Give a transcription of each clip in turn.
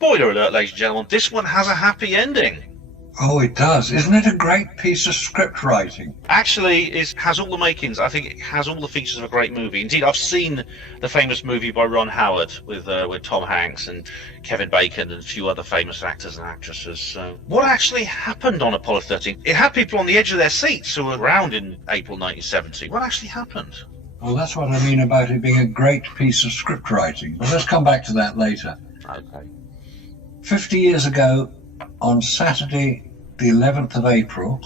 spoiler alert, ladies and gentlemen, this one has a happy ending. Oh, it does. Isn't it a great piece of script writing? Actually, it has all the makings. I think it has all the features of a great movie. Indeed, I've seen the famous movie by Ron Howard with Tom Hanks and Kevin Bacon and a few other famous actors and actresses. What actually happened on Apollo 13? It had people on the edge of their seats who were around in April 1970. What actually happened? Well, that's what I mean about it being a great piece of script writing. But let's come back to that later. Okay. 50 years ago, on Saturday, the 11th of April,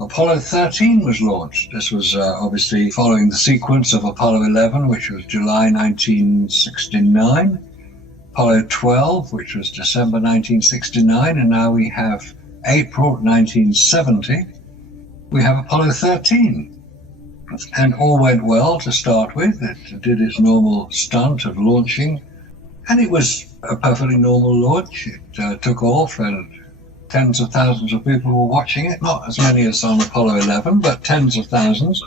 Apollo 13 was launched. This was obviously following the sequence of Apollo 11, which was July 1969, Apollo 12, which was December 1969, and now we have April 1970. We have Apollo 13. And all went well to start with. It did its normal stunt of launching, and it was a perfectly normal launch. It took off, and tens of thousands of people were watching it. Not as many as on Apollo 11, but tens of thousands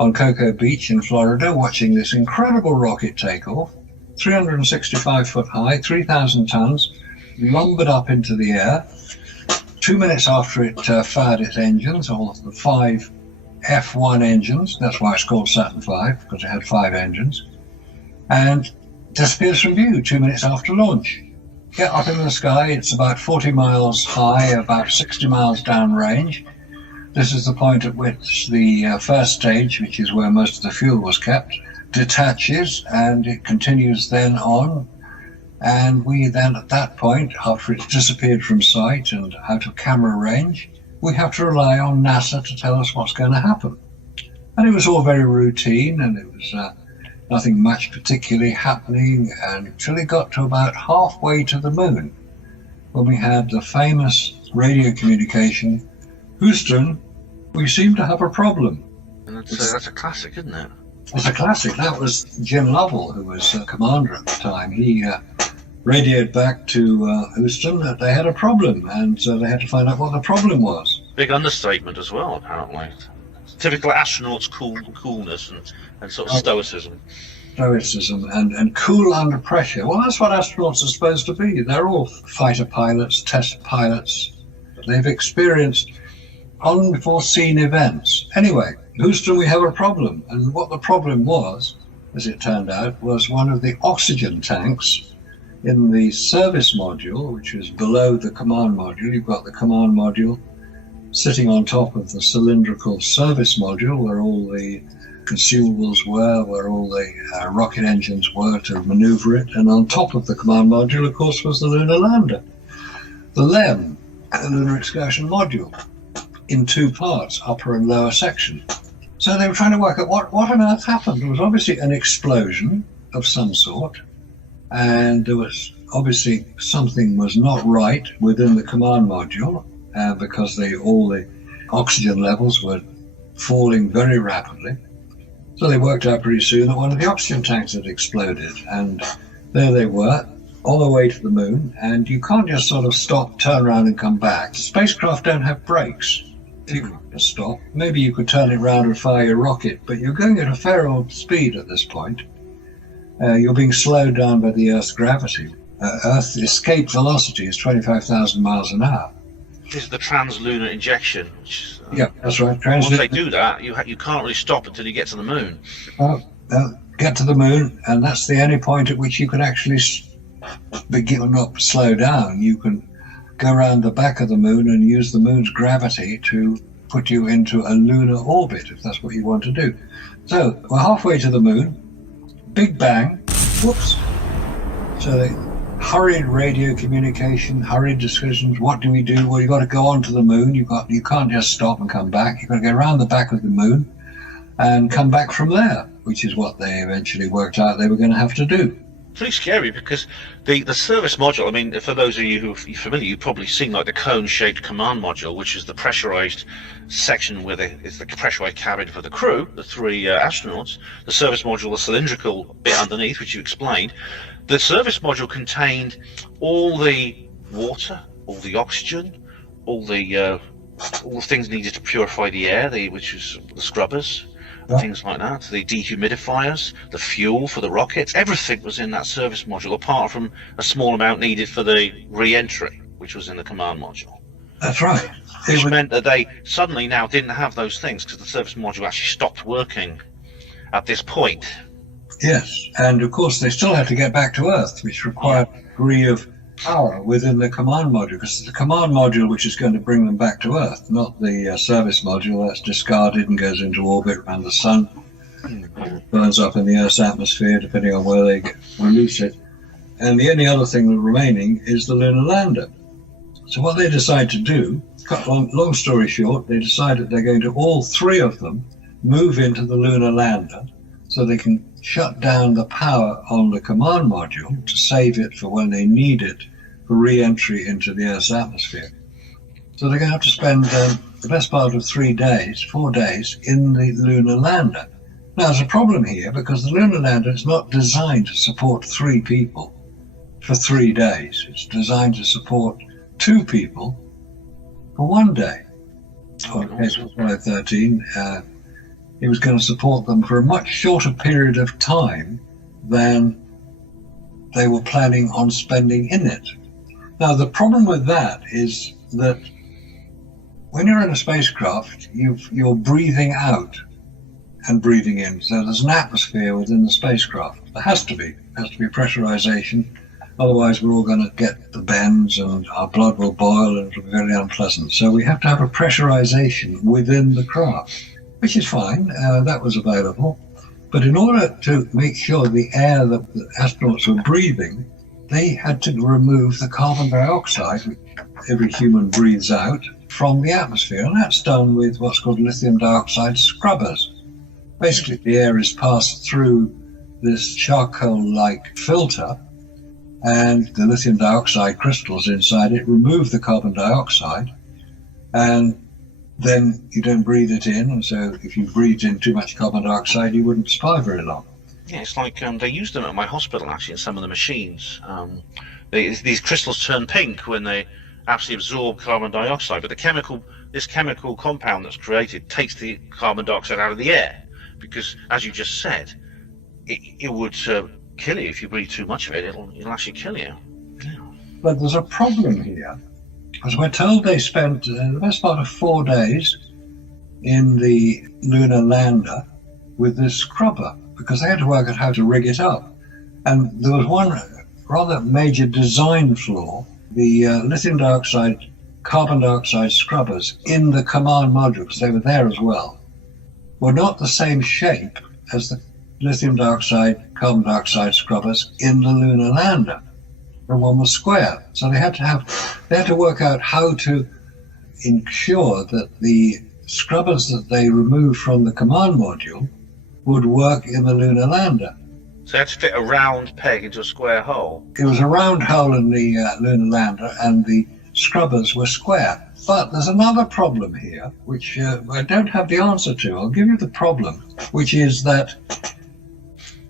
on Cocoa Beach in Florida watching this incredible rocket take off. 365 foot high, 3,000 tons, lumbered up into the air. 2 minutes after it fired its engines, all of the 5 F1 engines, that's why it's called Saturn V, because it had 5 engines, and disappears from view 2 minutes after launch. Get up in the sky, it's about 40 miles high, about 60 miles downrange. This is the point at which the first stage, which is where most of the fuel was kept, detaches, and it continues then on. And we then, at that point, after it's disappeared from sight and out of camera range, we have to rely on NASA to tell us what's going to happen. And it was all very routine, and it was nothing much particularly happening until it got to about halfway to the moon, when we had the famous radio communication, "Houston, we seem to have a problem." And that's a classic, isn't it? It's a classic. That was Jim Lovell, who was commander at the time. He radioed back to Houston that they had a problem, and they had to find out what the problem was. Big understatement as well, apparently. Typical astronauts' coolness and sort of stoicism. Stoicism and cool under pressure. Well, that's what astronauts are supposed to be. They're all fighter pilots, test pilots. They've experienced unforeseen events. Anyway, Houston, we have a problem. And what the problem was, as it turned out, was one of the oxygen tanks in the service module, which is below the command module. You've got the command module sitting on top of the cylindrical service module where all the consumables were, where all the rocket engines were to maneuver it. And on top of the command module, of course, was the lunar lander, the LEM, the Lunar Excursion Module, in 2 parts, upper and lower section. So they were trying to work out what on earth happened. There was obviously an explosion of some sort, and there was obviously something was not right within the command module, because all the oxygen levels were falling very rapidly. So they worked out pretty soon that one of the oxygen tanks had exploded, and there they were on the way to the moon. And you can't just sort of stop, turn around and come back. Spacecraft don't have brakes. You can't just stop. Maybe you could turn it around and fire your rocket, but you're going at a fair old speed at this point. You're being slowed down by the Earth's gravity. Earth's escape velocity is 25,000 miles an hour. This is the translunar injection. Which, yeah, that's right. Once they do that, you can't really stop until you get to the moon. Get to the moon, and that's the only point at which you can actually not slow down. You can go around the back of the moon and use the moon's gravity to put you into a lunar orbit, if that's what you want to do. So we're halfway to the moon. Big bang. Whoops. So they hurried radio communication, hurried decisions. What do we do? Well, you've got to go on to the moon. You can't just stop and come back. You've got to go around the back of the moon and come back from there, which is what they eventually worked out they were going to have to do. Pretty scary, because the service module, I mean, for those of you who are familiar, you've probably seen like the cone-shaped command module, which is the pressurized section where it's the pressurized cabin for the crew, the 3 astronauts. The service module, the cylindrical bit underneath, which you explained. The service module contained all the water, all the oxygen, all the things needed to purify the air, which was the scrubbers, things like that. The dehumidifiers, the fuel for the rockets, everything was in that service module, apart from a small amount needed for the re-entry, which was in the command module. That's right. Which meant that they suddenly now didn't have those things because the service module actually stopped working at this point. Yes, and of course they still had to get back to Earth, which required a degree of power within the command module, because it's the command module which is going to bring them back to Earth, not the service module that's discarded and goes into orbit around the sun, burns up in the Earth's atmosphere depending on where they release it. And the only other thing remaining is the lunar lander. So what they decide to do, cut long story short, they decide that they're going to, all three of them, move into the lunar lander so they can shut down the power on the command module to save it for when they need it for re-entry into the Earth's atmosphere. So they're going to have to spend the best part of 4 days, in the lunar lander. Now there's a problem here, because the lunar lander is not designed to support 3 people for 3 days. It's designed to support 2 people for 1 day. In the case of Apollo 13, it was going to support them for a much shorter period of time than they were planning on spending in it. Now, the problem with that is that when you're in a spacecraft, you're breathing out and breathing in. So there's an atmosphere within the spacecraft. There has to be pressurization. Otherwise, we're all going to get the bends and our blood will boil and it'll be very unpleasant. So we have to have a pressurization within the craft, which is fine. That was available. But in order to make sure the air that the astronauts were breathing, they had to remove the carbon dioxide, which every human breathes out, from the atmosphere. And that's done with what's called lithium dioxide scrubbers. Basically, the air is passed through this charcoal-like filter, and the lithium dioxide crystals inside it remove the carbon dioxide, and then you don't breathe it in, and so if you breathed in too much carbon dioxide, you wouldn't survive very long. Yeah, it's like they use them at my hospital, actually, in some of the machines. These crystals turn pink when they actually absorb carbon dioxide, but this chemical compound that's created takes the carbon dioxide out of the air, because, as you just said, it would kill you if you breathe too much of it. It'll actually kill you. Yeah. But there's a problem here. As we're told, they spent the best part of 4 days in the lunar lander with this scrubber, because they had to work out how to rig it up. And there was one rather major design flaw. The lithium dioxide, carbon dioxide scrubbers in the command module, because they were there as well, were not the same shape as the lithium dioxide, carbon dioxide scrubbers in the lunar lander. And one was square. So they had to work out how to ensure that the scrubbers that they removed from the command module would work in the lunar lander. So they had to fit a round peg into a square hole. It was a round hole in the lunar lander, and the scrubbers were square. But there's another problem here, which I don't have the answer to. I'll give you the problem, which is that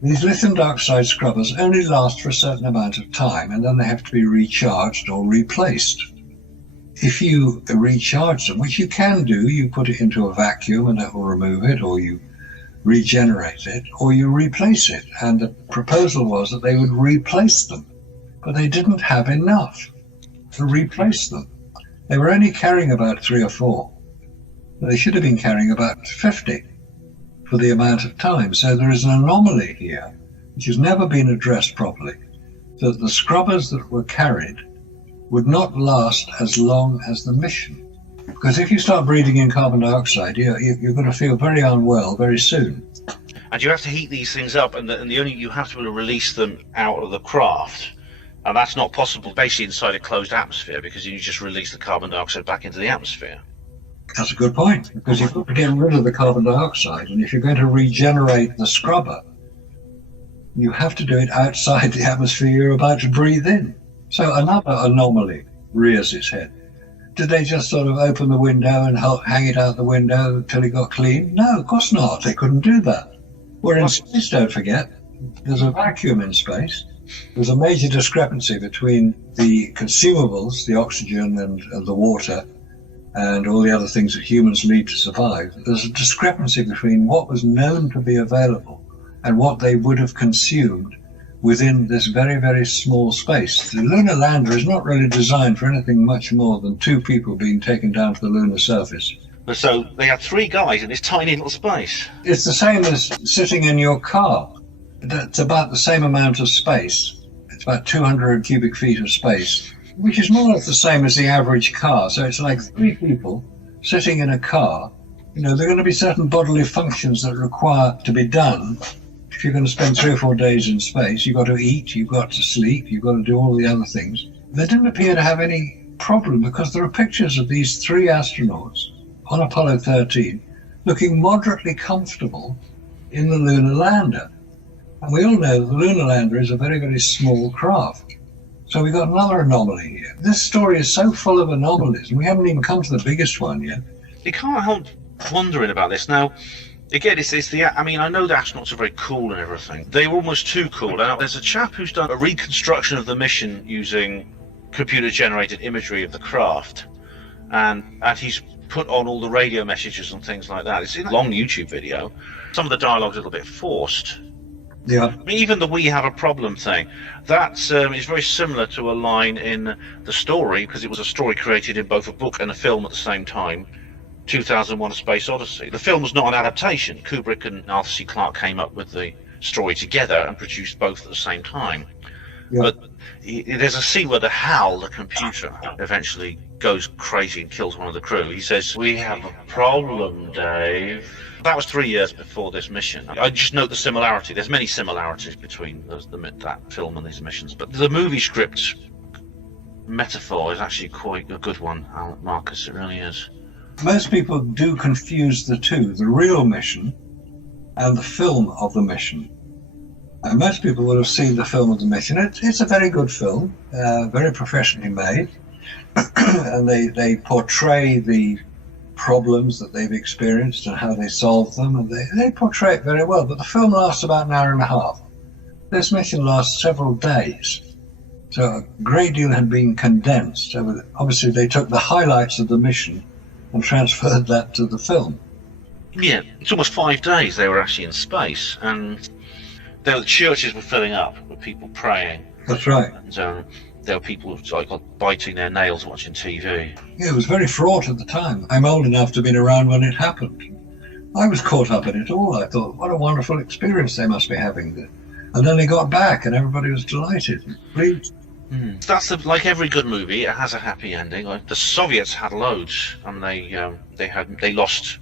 these lithium dioxide scrubbers only last for a certain amount of time, and then they have to be recharged or replaced. If you recharge them, which you can do, you put it into a vacuum and that will remove it, or you regenerate it, or you replace it. And the proposal was that they would replace them, but they didn't have enough to replace them. They were only carrying about 3 or 4. They should have been carrying about 50 for the amount of time. So there is an anomaly here, which has never been addressed properly, that the scrubbers that were carried would not last as long as the mission. Because if you start breathing in carbon dioxide, you're going to feel very unwell very soon. And you have to heat these things up, and you have to release them out of the craft. And that's not possible basically inside a closed atmosphere, because you just release the carbon dioxide back into the atmosphere. That's a good point, because you've got to get rid of the carbon dioxide, and if you're going to regenerate the scrubber, you have to do it outside the atmosphere you're about to breathe in. So another anomaly rears its head. Did they just sort of open the window and hang it out the window until it got clean? No, of course not. They couldn't do that. We're in space, don't forget. There's a vacuum in space. There's a major discrepancy between the consumables, the oxygen and the water, and all the other things that humans need to survive, there's a discrepancy between what was known to be available and what they would have consumed within this very, very small space. The lunar lander is not really designed for anything much more than 2 people being taken down to the lunar surface. So they had 3 guys in this tiny little space. It's the same as sitting in your car. It's about the same amount of space. It's about 200 cubic feet of space, which is more or less the same as the average car. So it's like 3 people sitting in a car. There are going to be certain bodily functions that require to be done. If you're going to spend 3 or 4 days in space, you've got to eat, you've got to sleep, you've got to do all the other things. They didn't appear to have any problem because there are pictures of these 3 astronauts on Apollo 13 looking moderately comfortable in the lunar lander. And we all know the lunar lander is a very, very small craft. So we've got another anomaly here. This story is so full of anomalies, and we haven't even come to the biggest one yet. You can't help wondering about this. Now, again, I know the astronauts are very cool and everything. They were almost too cool. Now, there's a chap who's done a reconstruction of the mission using computer-generated imagery of the craft, and he's put on all the radio messages and things like that. It's in a long YouTube video. Some of the dialogue's a little bit forced. Yeah. Even the "we have a problem" thing, that is very similar to a line in the story, because it was a story created in both a book and a film at the same time, 2001: A Space Odyssey. The film was not an adaptation. Kubrick and Arthur C. Clarke came up with the story together and produced both at the same time. Yeah. But there's a scene where the computer, eventually goes crazy and kills one of the crew. He says, "We have a problem, Dave." That was 3 years before this mission. I just note the similarity. There's many similarities between that film and these missions. But the movie script metaphor is actually quite a good one, Marcus. It really is. Most people do confuse the two, the real mission and the film of the mission. And most people will have seen the film of the mission. It's a very good film, very professionally made. And they portray the problems that they've experienced and how they solve them, and they portray it very well. But the film lasts about an hour and a half. This mission lasts several days, so a great deal had been condensed. So obviously they took the highlights of the mission and transferred that to the film. Yeah, it's almost 5 days they were actually in space, and the churches were filling up with people praying. That's right. And there were people like biting their nails watching TV. Yeah, it was very fraught at the time. I'm old enough to have been around when it happened. I was caught up in it all. I thought, what a wonderful experience they must be having. And then they got back and everybody was delighted and pleased. That's like every good movie, it has a happy ending. Like the Soviets had loads, and they lost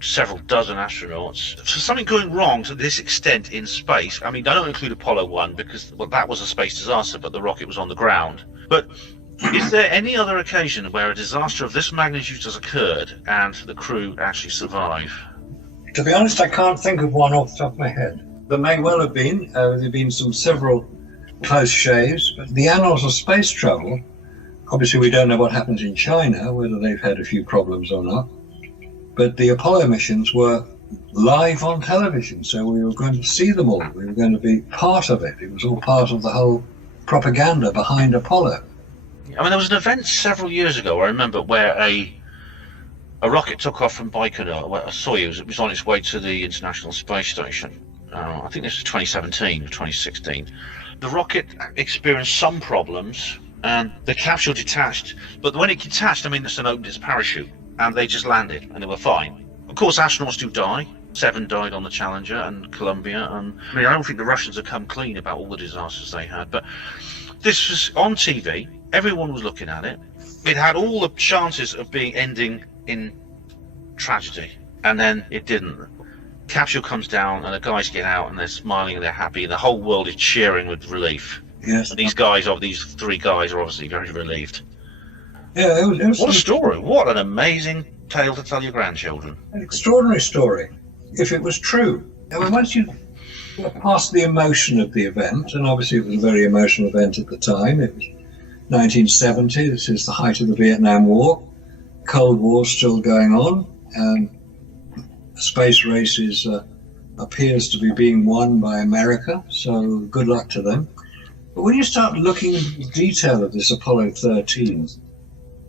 several dozen astronauts. For something going wrong to this extent in space, I mean, I don't include Apollo 1 because that was a space disaster, but the rocket was on the ground. But is there any other occasion where a disaster of this magnitude has occurred and the crew actually survive? To be honest, I can't think of one off the top of my head. There may well have been. There have been several close shaves, but the annals of space travel, obviously we don't know what happens in China, whether they've had a few problems or not. But the Apollo missions were live on television, so we were going to see them all. We were going to be part of it. It was all part of the whole propaganda behind Apollo. I mean, there was an event several years ago, I remember, where a rocket took off from Baikonur, where Soyuz. It was on its way to the International Space Station. I think this was 2017 or 2016. The rocket experienced some problems, and the capsule detached. But when it detached, I mean, it opened its parachute. And they just landed, and they were fine. Of course, astronauts do die. 7 died on the Challenger and Columbia, and I don't think the Russians have come clean about all the disasters they had. But this was on TV. Everyone was looking at it. It had all the chances of ending in tragedy, and then it didn't. Capsule comes down, and the guys get out, and they're smiling and they're happy, and the whole world is cheering with relief. Yes. And these 3 guys, are obviously very relieved. Yeah, it was what a story! What an amazing tale to tell your grandchildren. An extraordinary story, if it was true. I mean, once you get past the emotion of the event, and obviously it was a very emotional event at the time. It was 1970. This is the height of the Vietnam War. Cold War still going on, and the space race appears to be being won by America. So good luck to them. But when you start looking into the detail of this Apollo 13.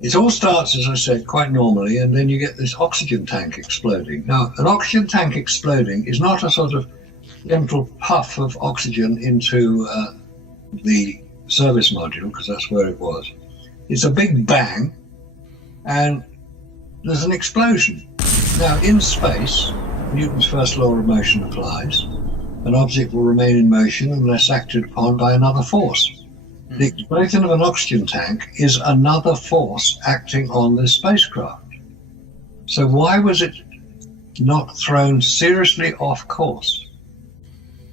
It all starts, as I said, quite normally, and then you get this oxygen tank exploding. Now, an oxygen tank exploding is not a sort of gentle puff of oxygen into the service module, because that's where it was. It's a big bang, and there's an explosion. Now, in space, Newton's first law of motion applies. An object will remain in motion unless acted upon by another force. The explosion of an oxygen tank is another force acting on this spacecraft. So why was it not thrown seriously off course?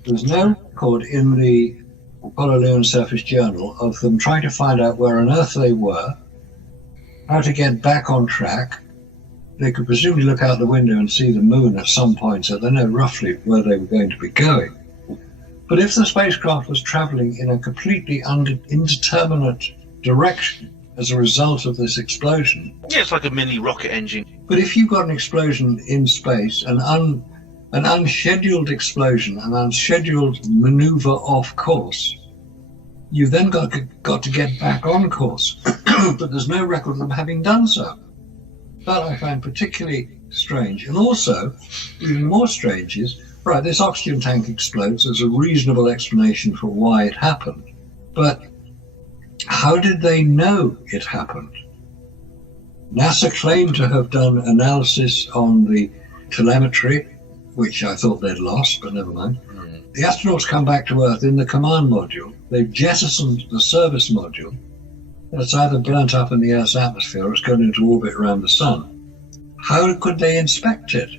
There's no record in the Apollo Lunar Surface Journal of them trying to find out where on Earth they were, how to get back on track. They could presumably look out the window and see the moon at some point, so they know roughly where they were going to be going. But if the spacecraft was traveling in a completely indeterminate direction as a result of this explosion... Yeah, it's like a mini rocket engine. But if you've got an explosion in space, an unscheduled explosion, an unscheduled maneuver off course, you've then got to get back on course. But there's no record of them having done so. That I find particularly strange. And also, even more strange is, right, this oxygen tank explodes. There's a reasonable explanation for why it happened. But how did they know it happened? NASA claimed to have done analysis on the telemetry, which I thought they'd lost, but never mind. The astronauts come back to Earth in the command module. They've jettisoned the service module. It's either burnt up in the Earth's atmosphere or it's gone into orbit around the sun. How could they inspect it?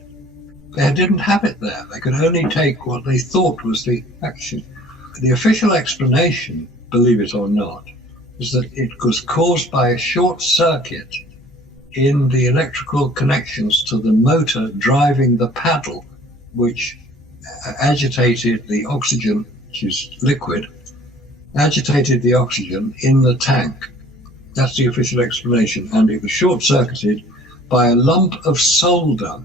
They didn't have it there. They could only take what they thought was the action. The official explanation, believe it or not, is that it was caused by a short circuit in the electrical connections to the motor driving the paddle, which agitated the oxygen, which is liquid, agitated the oxygen in the tank. That's the official explanation. And it was short-circuited by a lump of solder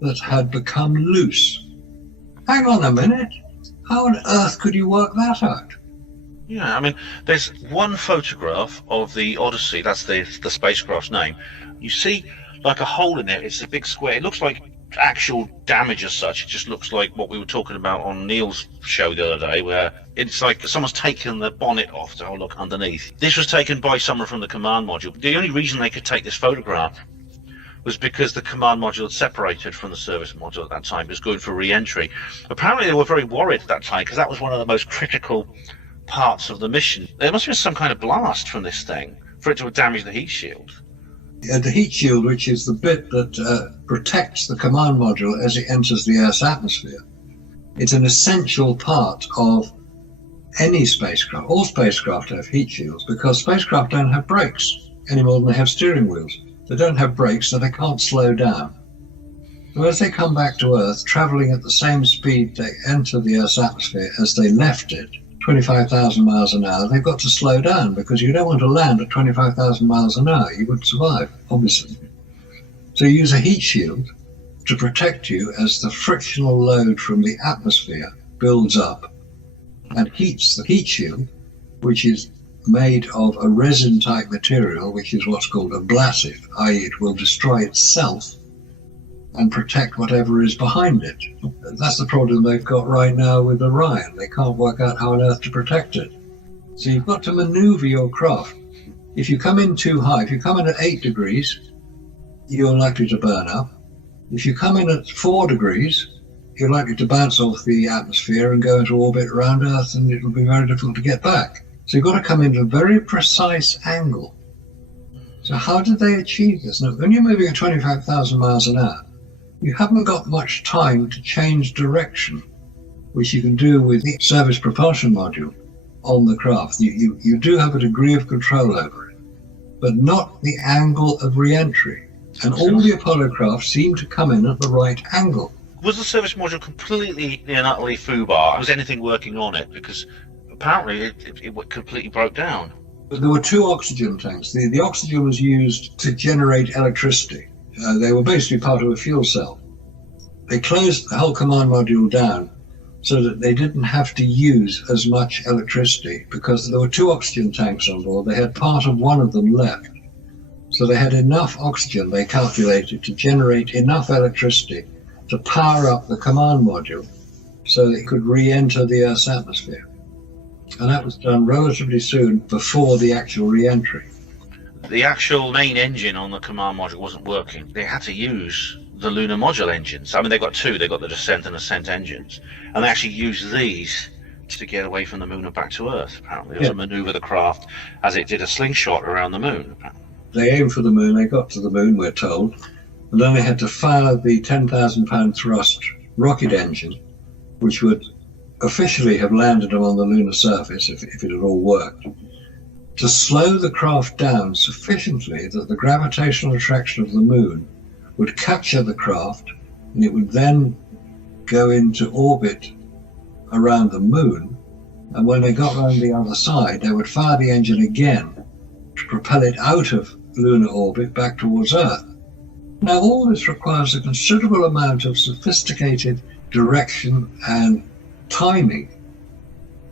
that had become loose. Hang on a minute. How on earth could you work that out? Yeah, I mean, there's one photograph of the Odyssey, that's the spacecraft's name. You see like a hole in there, it's a big square. It looks like actual damage as such. It just looks like what we were talking about on Neil's show the other day, where it's like someone's taken the bonnet off to have a look underneath. This was taken by someone from the command module. The only reason they could take this photograph was because the command module had separated from the service module at that time. It was going for re-entry. Apparently they were very worried at that time because that was one of the most critical parts of the mission. There must have been some kind of blast from this thing for it to have damaged the heat shield. The heat shield, which is the bit that protects the command module as it enters the Earth's atmosphere, it's an essential part of any spacecraft. All spacecraft have heat shields because spacecraft don't have brakes any more than they have steering wheels. They don't have brakes, so they can't slow down. So as they come back to Earth, traveling at the same speed they enter the Earth's atmosphere as they left it, 25,000 miles an hour, they've got to slow down because you don't want to land at 25,000 miles an hour. You wouldn't survive, obviously. So you use a heat shield to protect you as the frictional load from the atmosphere builds up and heats the heat shield, which is made of a resin-type material, which is what's called ablative, i.e. it will destroy itself and protect whatever is behind it. That's the problem they've got right now with Orion. They can't work out how on earth to protect it. So you've got to maneuver your craft. If you come in too high, if you come in at 8 degrees, you're likely to burn up. If you come in at 4 degrees, you're likely to bounce off the atmosphere and go into orbit around Earth, and it will be very difficult to get back. So you've got to come into a very precise angle. So how did they achieve this? Now, when you're moving at 25,000 miles an hour, you haven't got much time to change direction, which you can do with the service propulsion module on the craft. You do have a degree of control over it, but not the angle of re-entry. And all the Apollo craft seem to come in at the right angle. Was the service module completely and utterly foobar? Was anything working on it? Because apparently it completely broke down. But there were 2 oxygen tanks. The oxygen was used to generate electricity. They were basically part of a fuel cell. They closed the whole command module down so that they didn't have to use as much electricity because there were 2 oxygen tanks on board. They had part of one of them left. So they had enough oxygen, they calculated, to generate enough electricity to power up the command module so that it could re-enter the Earth's atmosphere. And that was done relatively soon before the actual re-entry. The actual main engine on the command module wasn't working. They had to use the lunar module engines. I mean, they've got two. They've got the descent and ascent engines. And they actually used these to get away from the moon and back to Earth, apparently. It was a maneuver the craft as it did a slingshot around the moon, apparently. They aimed for the moon, they got to the moon, we're told, and then they had to fire the 10,000 pound thrust rocket engine, which would officially have landed them on the lunar surface if it had all worked, to slow the craft down sufficiently that the gravitational attraction of the moon would capture the craft, and it would then go into orbit around the moon, and when they got around the other side, they would fire the engine again to propel it out of lunar orbit back towards Earth. Now, all this requires a considerable amount of sophisticated direction and timing,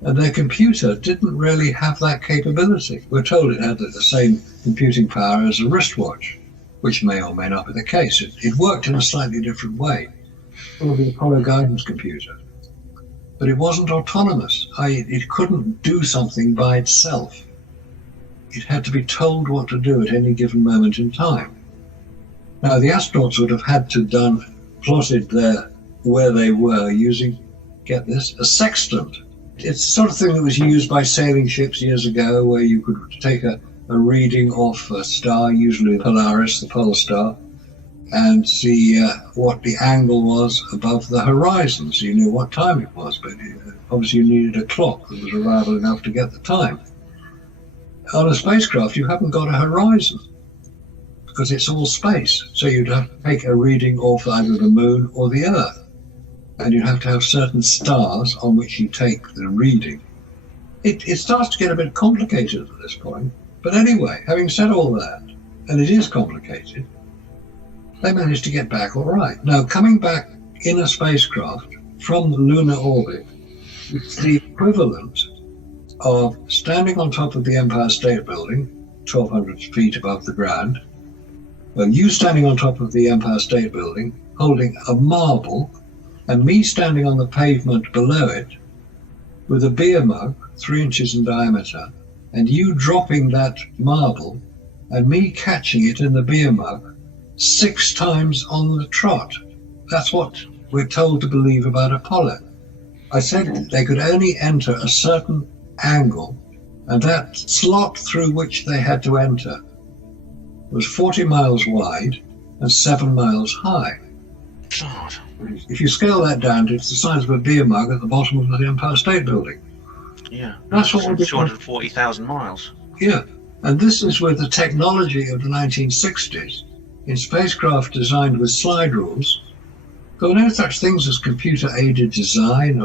and their computer didn't really have that capability. We're told it had the same computing power as a wristwatch, which may or may not be the case. It worked in a slightly different way, or the Apollo guidance computer, but it wasn't autonomous. It couldn't do something by itself. It had to be told what to do at any given moment in time. Now, the astronauts would have had to plotted where they were using, get this, a sextant. It's the sort of thing that was used by sailing ships years ago, where you could take a reading off a star, usually Polaris, the pole star, and see what the angle was above the horizon, so you knew what time it was. But obviously you needed a clock that was reliable enough to get the time. On a spacecraft, you haven't got a horizon because it's all space. So you'd have to take a reading off either the moon or the Earth. And you'd have to have certain stars on which you take the reading. It starts to get a bit complicated at this point. But anyway, having said all that, and it is complicated, they managed to get back all right. Now, coming back in a spacecraft from the lunar orbit, it's the equivalent of standing on top of the Empire State Building, 1,200 feet above the ground, well, you standing on top of the Empire State Building, holding a marble, and me standing on the pavement below it with a beer mug 3 inches in diameter, and you dropping that marble and me catching it in the beer mug 6 times on the trot. That's what we're told to believe about Apollo. I said they could only enter a certain angle, and that slot through which they had to enter was 40 miles wide and 7 miles high. God. If you scale that down, it's the size of a beer mug at the bottom of the Empire State Building. Yeah, that's what 240,000 miles. Yeah, and this is with the technology of the 1960s in spacecraft designed with slide rules. There were no such things as computer-aided design,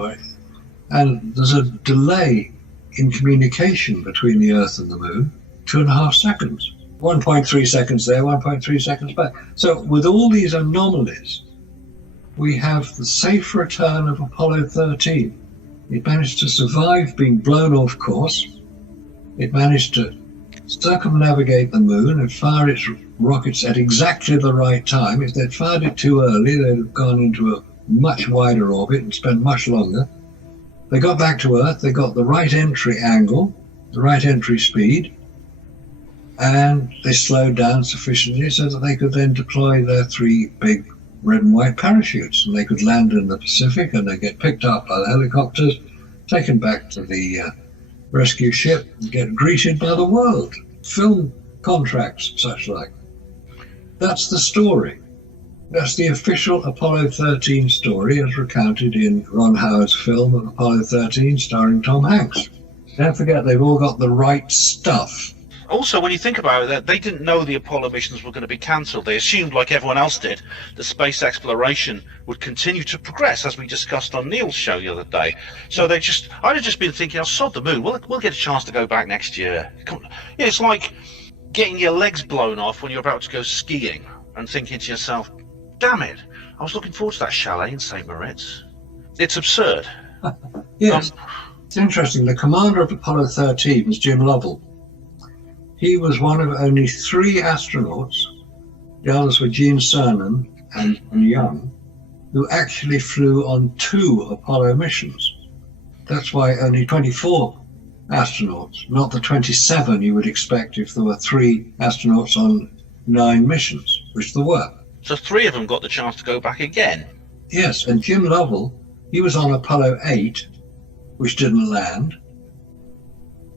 and there's a delay in communication between the Earth and the Moon, 2.5 seconds. 1.3 seconds there, 1.3 seconds back. So with all these anomalies, we have the safe return of Apollo 13. It managed to survive being blown off course. It managed to circumnavigate the moon and fire its rockets at exactly the right time. If they'd fired it too early, they'd have gone into a much wider orbit and spent much longer. They got back to Earth, they got the right entry angle, the right entry speed, and they slowed down sufficiently so that they could then deploy their 3 big red and white parachutes, and they could land in the Pacific, and they get picked up by the helicopters, taken back to the rescue ship, and get greeted by the world. Film contracts, such like. That's the story. That's the official Apollo 13 story as recounted in Ron Howard's film of Apollo 13 starring Tom Hanks. Don't forget, they've all got the right stuff. Also, when you think about it, they didn't know the Apollo missions were going to be cancelled. They assumed, like everyone else did, that space exploration would continue to progress, as we discussed on Neil's show the other day. So I'd have just been thinking, I'll sod the moon. We'll get a chance to go back next year. Yeah, it's like getting your legs blown off when you're about to go skiing and thinking to yourself, damn it, I was looking forward to that chalet in St. Moritz. It's absurd. Yes, it's interesting. The commander of Apollo 13 was Jim Lovell. He was one of only 3 astronauts, the others were Gene Cernan and Young, who actually flew on 2 Apollo missions. That's why only 24 astronauts, not the 27 you would expect if there were 3 astronauts on 9 missions, which there were. So 3 of them got the chance to go back again. Yes, and Jim Lovell, he was on Apollo 8, which didn't land,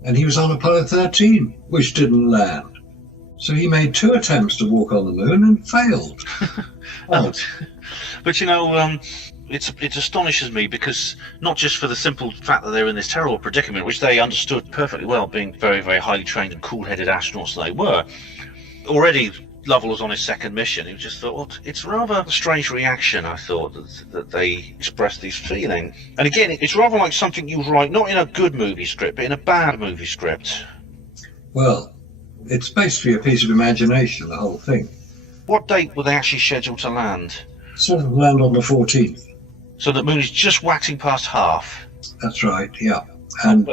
and he was on Apollo 13, which didn't land. So he made 2 attempts to walk on the moon and failed. But you know, it astonishes me, because not just for the simple fact that they're in this terrible predicament, which they understood perfectly well, being very, very highly trained and cool-headed astronauts they were. Already Lovell was on his 2nd mission. He just thought, well, it's rather a strange reaction, I thought, that they expressed these feelings. And again, it's rather like something you write, not in a good movie script, but in a bad movie script. Well, it's basically a piece of imagination, the whole thing. What date were they actually scheduled to land? Sort of land on the 14th. So the moon is just waxing past half. That's right, yeah. And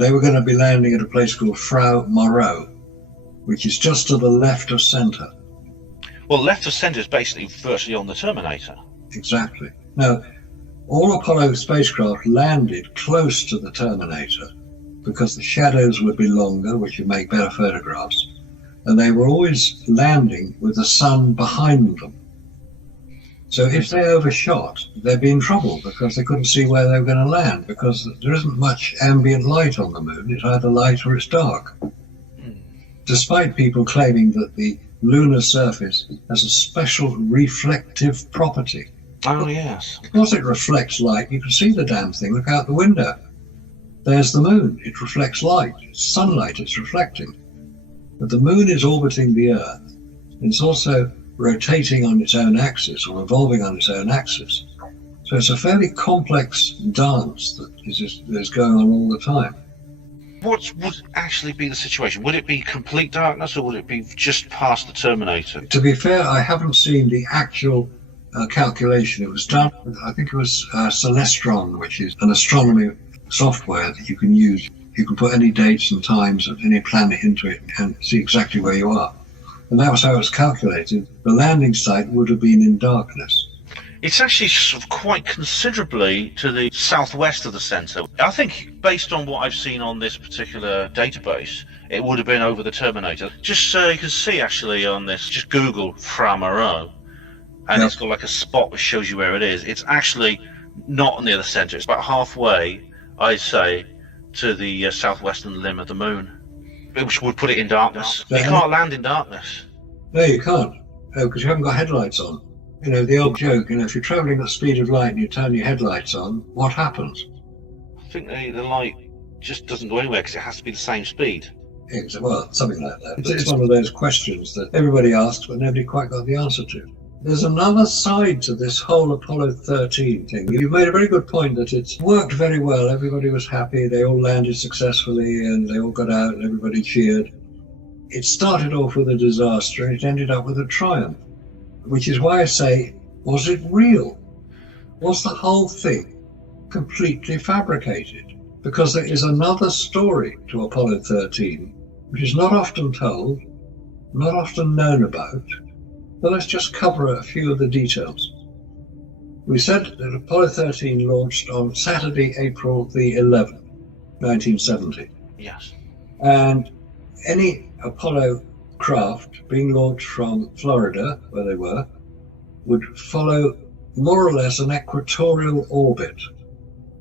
they were going to be landing at a place called Frau Moreau, which is just to the left of centre. Well, left of centre is basically virtually on the Terminator. Exactly. Now, all Apollo spacecraft landed close to the Terminator because the shadows would be longer, which would make better photographs, and they were always landing with the sun behind them. So if they overshot, they'd be in trouble because they couldn't see where they were going to land, because there isn't much ambient light on the moon. It's either light or it's dark. Despite people claiming that the lunar surface has a special reflective property. Oh, yes. Because it reflects light, you can see the damn thing. Look out the window. There's the moon. It reflects light. It's sunlight it's reflecting. But the moon is orbiting the Earth. It's also rotating on its own axis, or revolving on its own axis. So it's a fairly complex dance that is going on all the time. What would actually be the situation? Would it be complete darkness, or would it be just past the Terminator? To be fair, I haven't seen the actual calculation. It was done, I think it was Celestron, which is an astronomy software that you can use. You can put any dates and times of any planet into it and see exactly where you are. And that was how it was calculated. The landing site would have been in darkness. It's actually sort of quite considerably to the southwest of the centre. I think, based on what I've seen on this particular database, it would have been over the Terminator. Just so you can see, actually, on this, just Google Frau Moreau, and It's got like a spot which shows you where it is. It's actually not near the centre. It's about halfway, I'd say, to the southwestern limb of the moon, which would put it in darkness. You can't land in darkness. No, you can't, because you haven't got headlights on. You know, the old joke, if you're travelling at the speed of light and you turn your headlights on, what happens? I think the light just doesn't go anywhere because it has to be the same speed. Well, something like that. It's one of those questions that everybody asks but nobody quite got the answer to. There's another side to this whole Apollo 13 thing. You've made a very good point that it's worked very well. Everybody was happy. They all landed successfully and they all got out and everybody cheered. It started off with a disaster and it ended up with a triumph, which is why I say, was it real? Was the whole thing completely fabricated? Because there is another story to Apollo 13, which is not often told, not often known about. But let's just cover a few of the details. We said that Apollo 13 launched on Saturday, April the 11th, 1970. Yes. And any Apollo craft being launched from Florida, where they were, would follow more or less an equatorial orbit,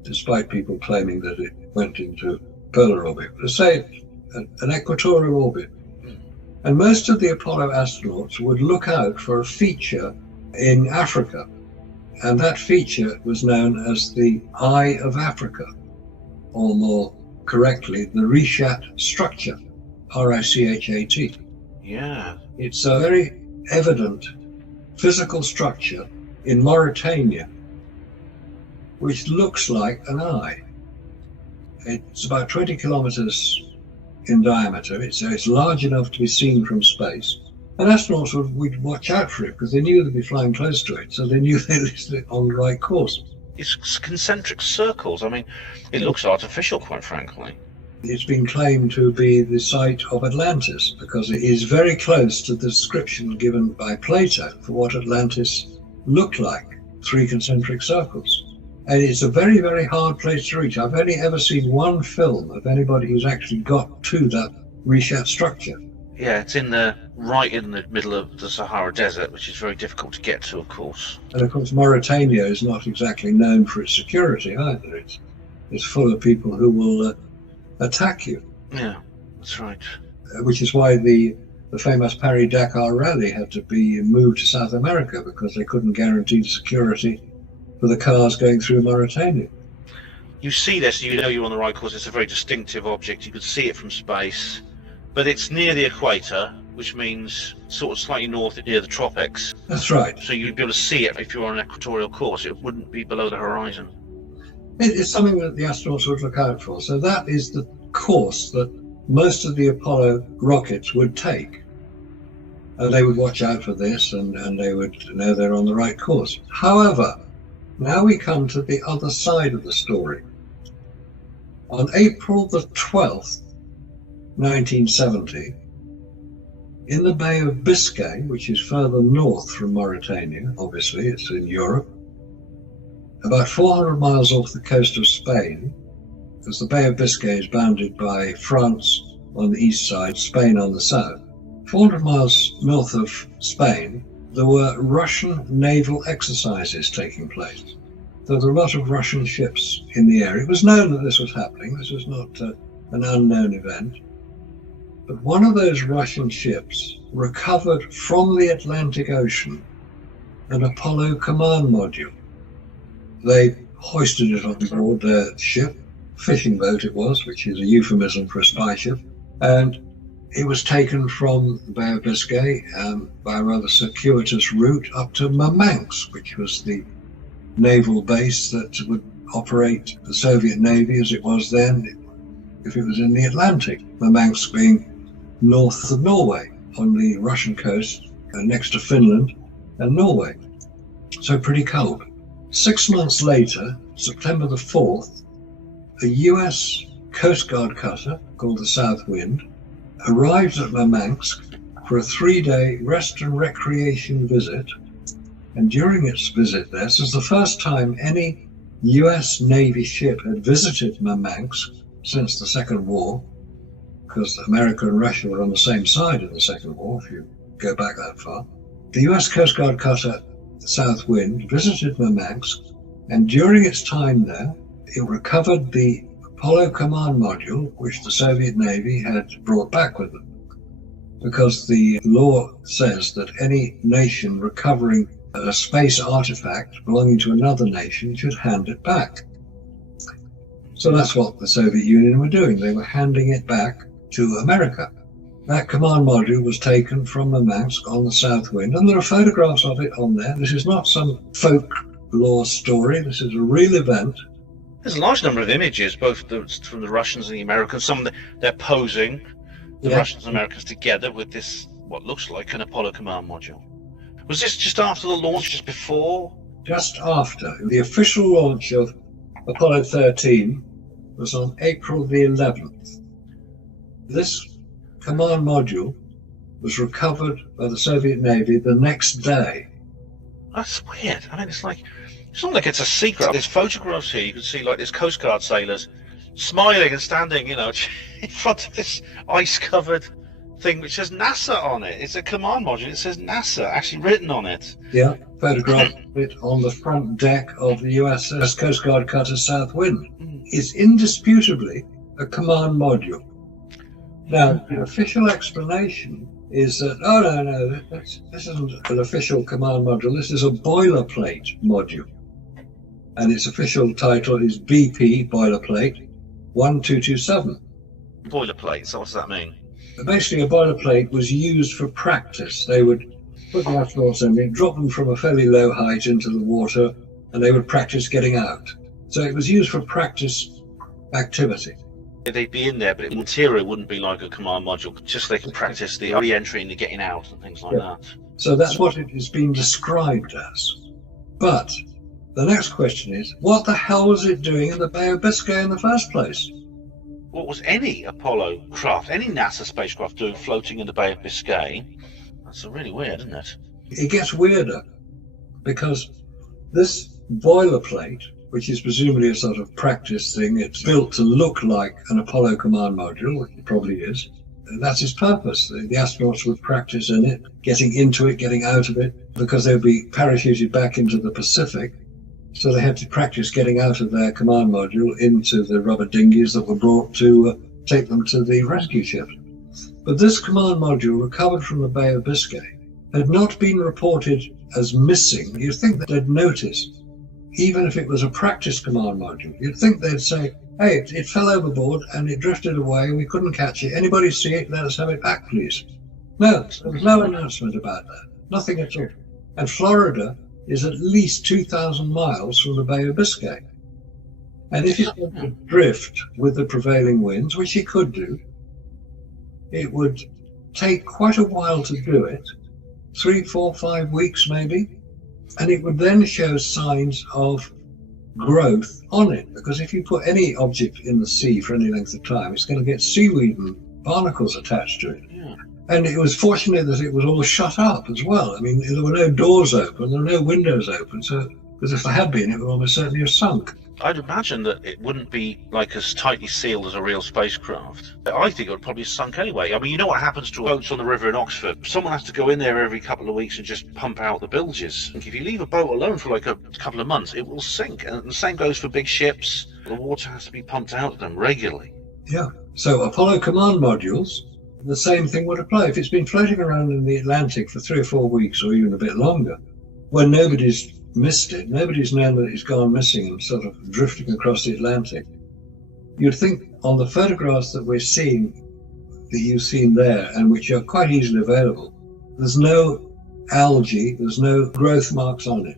despite people claiming that it went into polar orbit. Let's say an equatorial orbit. And most of the Apollo astronauts would look out for a feature in Africa. And that feature was known as the Eye of Africa, or more correctly, the Richat structure, R-I-C-H-A-T. Yeah. It's a very evident physical structure in Mauritania, which looks like an eye. It's about 20 kilometers in diameter. It's large enough to be seen from space. And astronauts would watch out for it because they knew they'd be flying close to it, so they knew they were on the right course. It's concentric circles. I mean, it looks artificial, quite frankly. It's been claimed to be the site of Atlantis because it is very close to the description given by Plato for what Atlantis looked like, 3 concentric circles. And it's a very, very hard place to reach. I've only ever seen one film of anybody who's actually got to that Rishat structure. Yeah, it's right in the middle of the Sahara Desert, which is very difficult to get to, of course. And of course, Mauritania is not exactly known for its security either. It's full of people who will attack you. Yeah, that's right. Which is why the famous Paris-Dakar rally had to be moved to South America, because they couldn't guarantee the security for the cars going through Mauritania. You see this, you know you're on the right course. It's a very distinctive object. You could see it from space, but it's near the equator, which means sort of slightly north near the tropics. That's right. So you'd be able to see it if you're on an equatorial course. It wouldn't be below the horizon. It's something that the astronauts would look out for. So that is the course that most of the Apollo rockets would take. And they would watch out for this, and they would know they're on the right course. However, now we come to the other side of the story. On April the 12th, 1970, in the Bay of Biscay, which is further north from Mauritania, obviously, it's in Europe, about 400 miles off the coast of Spain, because the Bay of Biscay is bounded by France on the east side, Spain on the south. 400 miles north of Spain, there were Russian naval exercises taking place. There were a lot of Russian ships in the area. It was known that this was happening. This was not an unknown event. But one of those Russian ships recovered from the Atlantic Ocean an Apollo command module. They hoisted it on board their ship, fishing boat it was, which is a euphemism for a spy ship, and it was taken from the Bay of Biscay by a rather circuitous route up to Murmansk, which was the naval base that would operate the Soviet Navy as it was then if it was in the Atlantic, Murmansk being north of Norway on the Russian coast, next to Finland and Norway. So pretty cold. 6 months later, September the 4th, a US Coast Guard cutter called the South Wind arrived at Murmansk for a 3-day rest and recreation visit. And during its visit there, this is the first time any US Navy ship had visited Murmansk since the Second War, because America and Russia were on the same side in the Second War, if you go back that far. The US Coast Guard cutter South Wind visited Murmansk, and during its time there, it recovered the Apollo command module, which the Soviet Navy had brought back with them, because the law says that any nation recovering a space artifact belonging to another nation should hand it back. So that's what the Soviet Union were doing. They were handing it back to America. That command module was taken from Murmansk on the South Wind, and there are photographs of it on there. This is not some folklore story. This is a real event. There's a large number of images, both from the Russians and the Americans. Some of they're posing, the Russians and Americans together with this, what looks like an Apollo command module. Was this just after the launch, just before? Just after. The official launch of Apollo 13 was on April the 11th. This command module was recovered by the Soviet Navy the next day. That's weird. I mean, it's not like it's a secret. There's photographs here. You can see like there's Coast Guard sailors smiling and standing, in front of this ice-covered thing which says NASA on it. It's a command module. It says NASA actually written on it. Yeah, photograph it on the front deck of the USS Coast Guard cutter South Wind. It's indisputably a command module. Now, the official explanation is that, no, this isn't an official command module. This is a boilerplate module. And its official title is BP Boilerplate 1227. Boilerplate, so what does that mean? Basically, a boilerplate was used for practice. They would put the astronauts in, they'd drop them from a fairly low height into the water, and they would practice getting out. So it was used for practice activity. They'd be in there, but the material wouldn't be like a command module, just they can practice the re-entry and the getting out and things like that. So that's what it has been described as. But the next question is, what the hell was it doing in the Bay of Biscay in the first place? what was any Apollo craft, any NASA spacecraft doing floating in the Bay of Biscay? That's really weird, isn't it? It gets weirder because this boilerplate, which is presumably a sort of practice thing, it's built to look like an Apollo command module, which it probably is. That's its purpose. The astronauts would practice in it, getting into it, getting out of it, because they'd be parachuted back into the Pacific. So they had to practice getting out of their command module into the rubber dinghies that were brought to take them to the rescue ships. But this command module, recovered from the Bay of Biscay, had not been reported as missing. You'd think that they'd notice, even if it was a practice command module. You'd think they'd say, hey, it fell overboard and it drifted away and we couldn't catch it. Anybody see it? Let us have it back, please. No, there was no announcement about that. Nothing at all. And Florida is at least 2,000 miles from the Bay of Biscay. And if it could drift with the prevailing winds, which it could do, it would take quite a while to do it, 3, 4, 5 weeks maybe, and it would then show signs of growth on it, because if you put any object in the sea for any length of time, it's going to get seaweed and barnacles attached to it. Yeah. And it was fortunate that it was all shut up as well. I mean, there were no doors open, there were no windows open, so because if there had been, it would almost certainly have sunk. I'd imagine that it wouldn't be like as tightly sealed as a real spacecraft. I think it would probably sunk anyway. I mean, you know what happens to boats on the river in Oxford? Someone has to go in there every couple of weeks and just pump out the bilges. If you leave a boat alone for like a couple of months, it will sink. And the same goes for big ships. The water has to be pumped out of them regularly. Yeah. So Apollo command modules, the same thing would apply. If it's been floating around in the Atlantic for 3 or 4 weeks or even a bit longer, when nobody's missed it, nobody's known that it's gone missing and sort of drifting across the Atlantic, you'd think on the photographs that we're seeing, that you've seen there and which are quite easily available, there's no algae, there's no growth marks on it.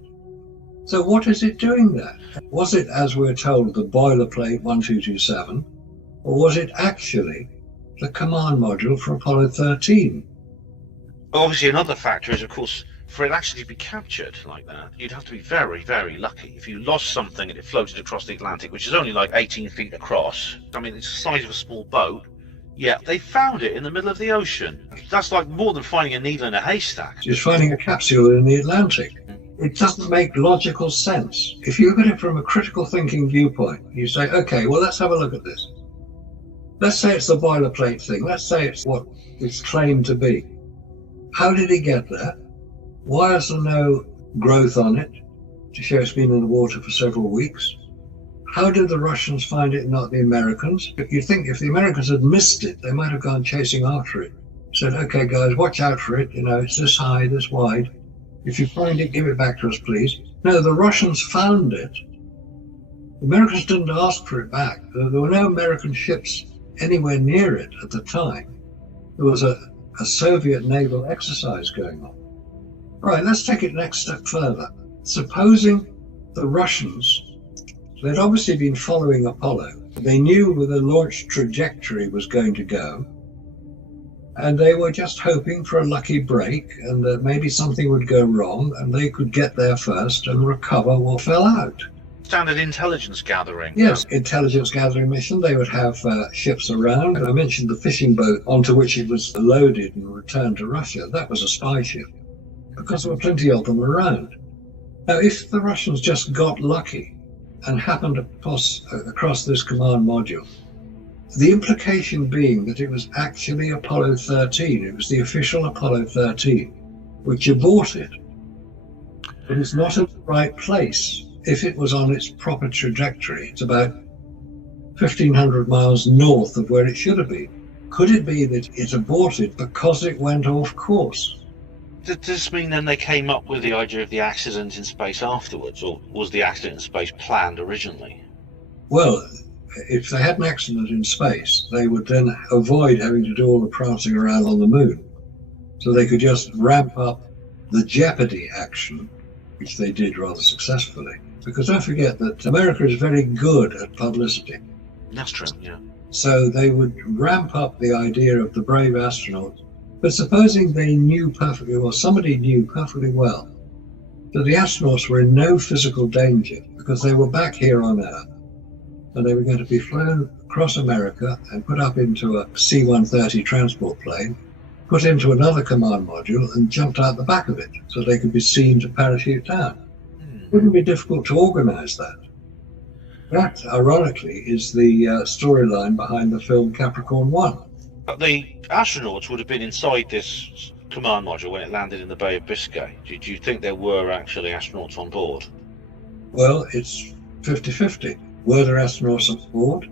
So what is it doing there? Was it, as we're told, the boilerplate 1227, or was it actually the command module for Apollo 13? Obviously, another factor is, of course, for it actually to be captured like that, you'd have to be very, very lucky. If you lost something and it floated across the Atlantic, which is only like 18 feet across, I mean, it's the size of a small boat, yeah, they found it in the middle of the ocean. That's like more than finding a needle in a haystack. Just finding a capsule in the Atlantic. It doesn't make logical sense. If you look at it from a critical thinking viewpoint, you say, okay, well, let's have a look at this. Let's say it's the boilerplate thing. Let's say it's what it's claimed to be. How did it get there? Why is there no growth on it to show it's been in the water for several weeks? How did the Russians find it, not the Americans? You think if the Americans had missed it, they might have gone chasing after it. Said, okay, guys, watch out for it. You know, it's this high, this wide. If you find it, give it back to us, please. No, the Russians found it. The Americans didn't ask for it back. There were no American ships anywhere near it at the time. There was a Soviet naval exercise going on. Right, let's take it next step further. Supposing the Russians, they'd obviously been following Apollo. They knew where the launch trajectory was going to go, and they were just hoping for a lucky break and that maybe something would go wrong and they could get there first and recover what fell out. Standard intelligence gathering. Yes, intelligence gathering mission. They would have ships around. I mentioned the fishing boat onto which it was loaded and returned to Russia. That was a spy ship, because there were plenty of them around. Now, if the Russians just got lucky and happened to pass across this command module, the implication being that it was actually Apollo 13, it was the official Apollo 13, which aborted. But it's not at the right place. If it was on its proper trajectory, it's about 1,500 miles north of where it should have been. Could it be that it aborted because it went off course? Does this mean then they came up with the idea of the accident in space afterwards, or was the accident in space planned originally? Well, if they had an accident in space, they would then avoid having to do all the prancing around on the moon. So they could just ramp up the Jeopardy action, which they did rather successfully. Because don't forget that America is very good at publicity. That's true, yeah. So they would ramp up the idea of the brave astronauts. But supposing they knew perfectly well, somebody knew perfectly well, that the astronauts were in no physical danger because they were back here on Earth. and they were going to be flown across America and put up into a C-130 transport plane, put into another command module and jumped out the back of it so they could be seen to parachute down. It wouldn't be difficult to organize that. That, ironically, is the storyline behind the film Capricorn 1. But the astronauts would have been inside this command module when it landed in the Bay of Biscay. Do you think there were actually astronauts on board? Well, it's 50-50. Were there astronauts on board?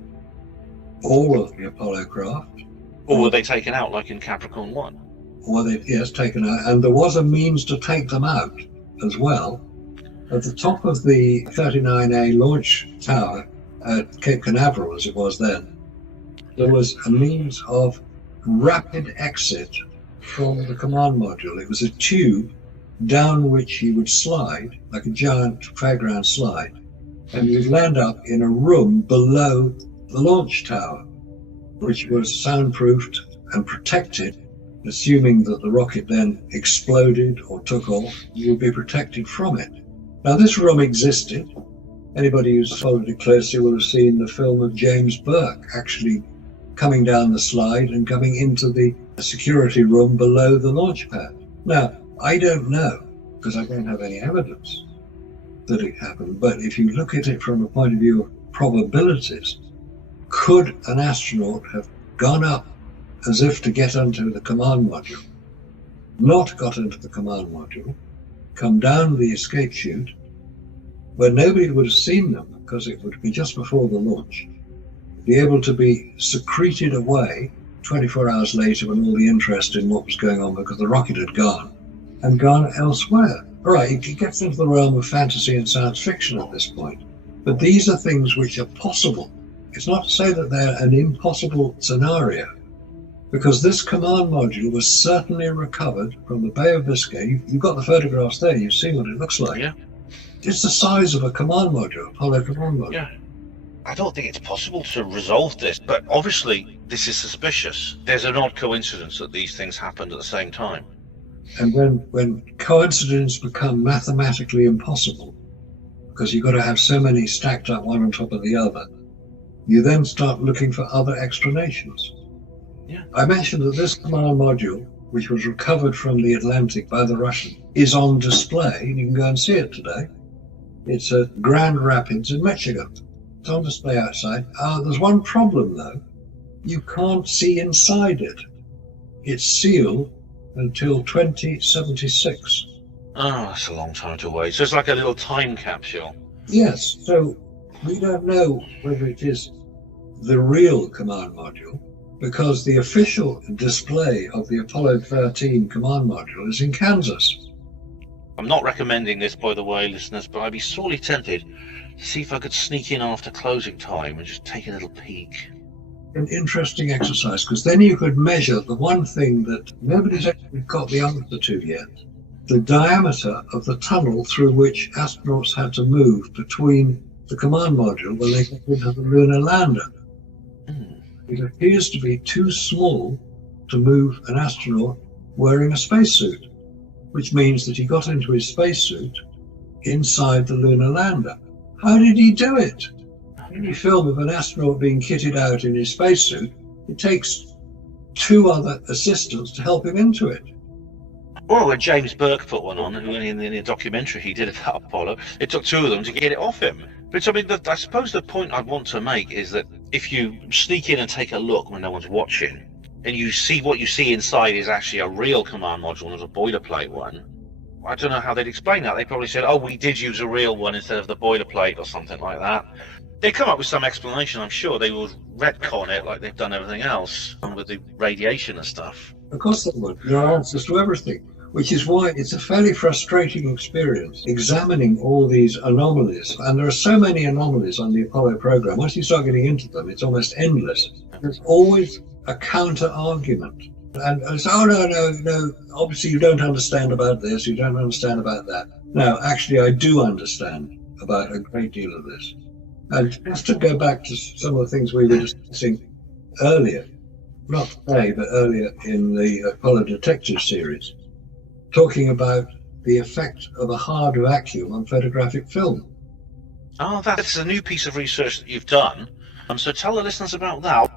All of the Apollo craft. Or were they taken out like in Capricorn 1? Were they, yes, taken out. And there was a means to take them out as well. At the top of the 39A launch tower at Cape Canaveral, as it was then, there was a means of rapid exit from the command module. It was a tube down which you would slide, like a giant fairground slide, and you'd land up in a room below the launch tower, which was soundproofed and protected, assuming that the rocket then exploded or took off, you would be protected from it. Now, this room existed. Anybody who's followed it closely will have seen the film of James Burke actually coming down the slide and coming into the security room below the launch pad. Now, I don't know, because I don't have any evidence that it happened, but if you look at it from a point of view of probabilities, could an astronaut have gone up as if to get onto the command module, not got into the command module, come down the escape chute, where nobody would have seen them because it would be just before the launch, be able to be secreted away 24 hours later when all the interest in what was going on because the rocket had gone and gone elsewhere. All right, it gets into the realm of fantasy and science fiction at this point, but these are things which are possible. It's not to say that they're an impossible scenario, because this command module was certainly recovered from the Bay of Biscay. You've got the photographs there, you've seen what it looks like. Yeah. It's the size of a command module, Apollo command module. Yeah. I don't think it's possible to resolve this, but obviously this is suspicious. There's an odd coincidence that these things happened at the same time. And when coincidences become mathematically impossible, because you've got to have so many stacked up one on top of the other, you then start looking for other explanations. Yeah. I mentioned that this command module, which was recovered from the Atlantic by the Russians, is on display. You can go and see it today. It's at Grand Rapids in Michigan. It's on display outside. There's one problem, though. You can't see inside it. It's sealed until 2076. Oh, that's a long time to wait. So it's like a little time capsule. Yes, so we don't know whether it is the real command module, because the official display of the Apollo 13 command module is in Kansas. I'm not recommending this, by the way, listeners, but I'd be sorely tempted to see if I could sneak in after closing time and just take a little peek. An interesting exercise, because then you could measure the one thing that nobody's actually got the answer to yet: the diameter of the tunnel through which astronauts had to move between the command module when they got into the lunar lander. It appears to be too small to move an astronaut wearing a spacesuit, which means that he got into his spacesuit inside the lunar lander. How did he do it? Any film of an astronaut being kitted out in his spacesuit, it takes two other assistants to help him into it. Well, when James Burke put one on, in the documentary he did about Apollo, it took two of them to get it off him. But I mean, I suppose the point I want to make is that if you sneak in and take a look when no one's watching, and you see what you see inside is actually a real command module, not a boilerplate one, I don't know how they'd explain that. They probably said, oh, we did use a real one instead of the boilerplate or something like that. They'd come up with some explanation, I'm sure. They will retcon it like they've done everything else with the radiation and stuff. Of course they would. There are answers to everything, which is why it's a fairly frustrating experience examining all these anomalies. And there are so many anomalies on the Apollo program. Once you start getting into them, it's almost endless. There's always a counter-argument. And it's, oh, no, obviously you don't understand about this, you don't understand about that. No, actually, I do understand about a great deal of this. And just to go back to some of the things we were discussing earlier, not today, but earlier in the Apollo Detective series, talking about the effect of a hard vacuum on photographic film. Oh, that's a new piece of research that you've done. So tell the listeners about that.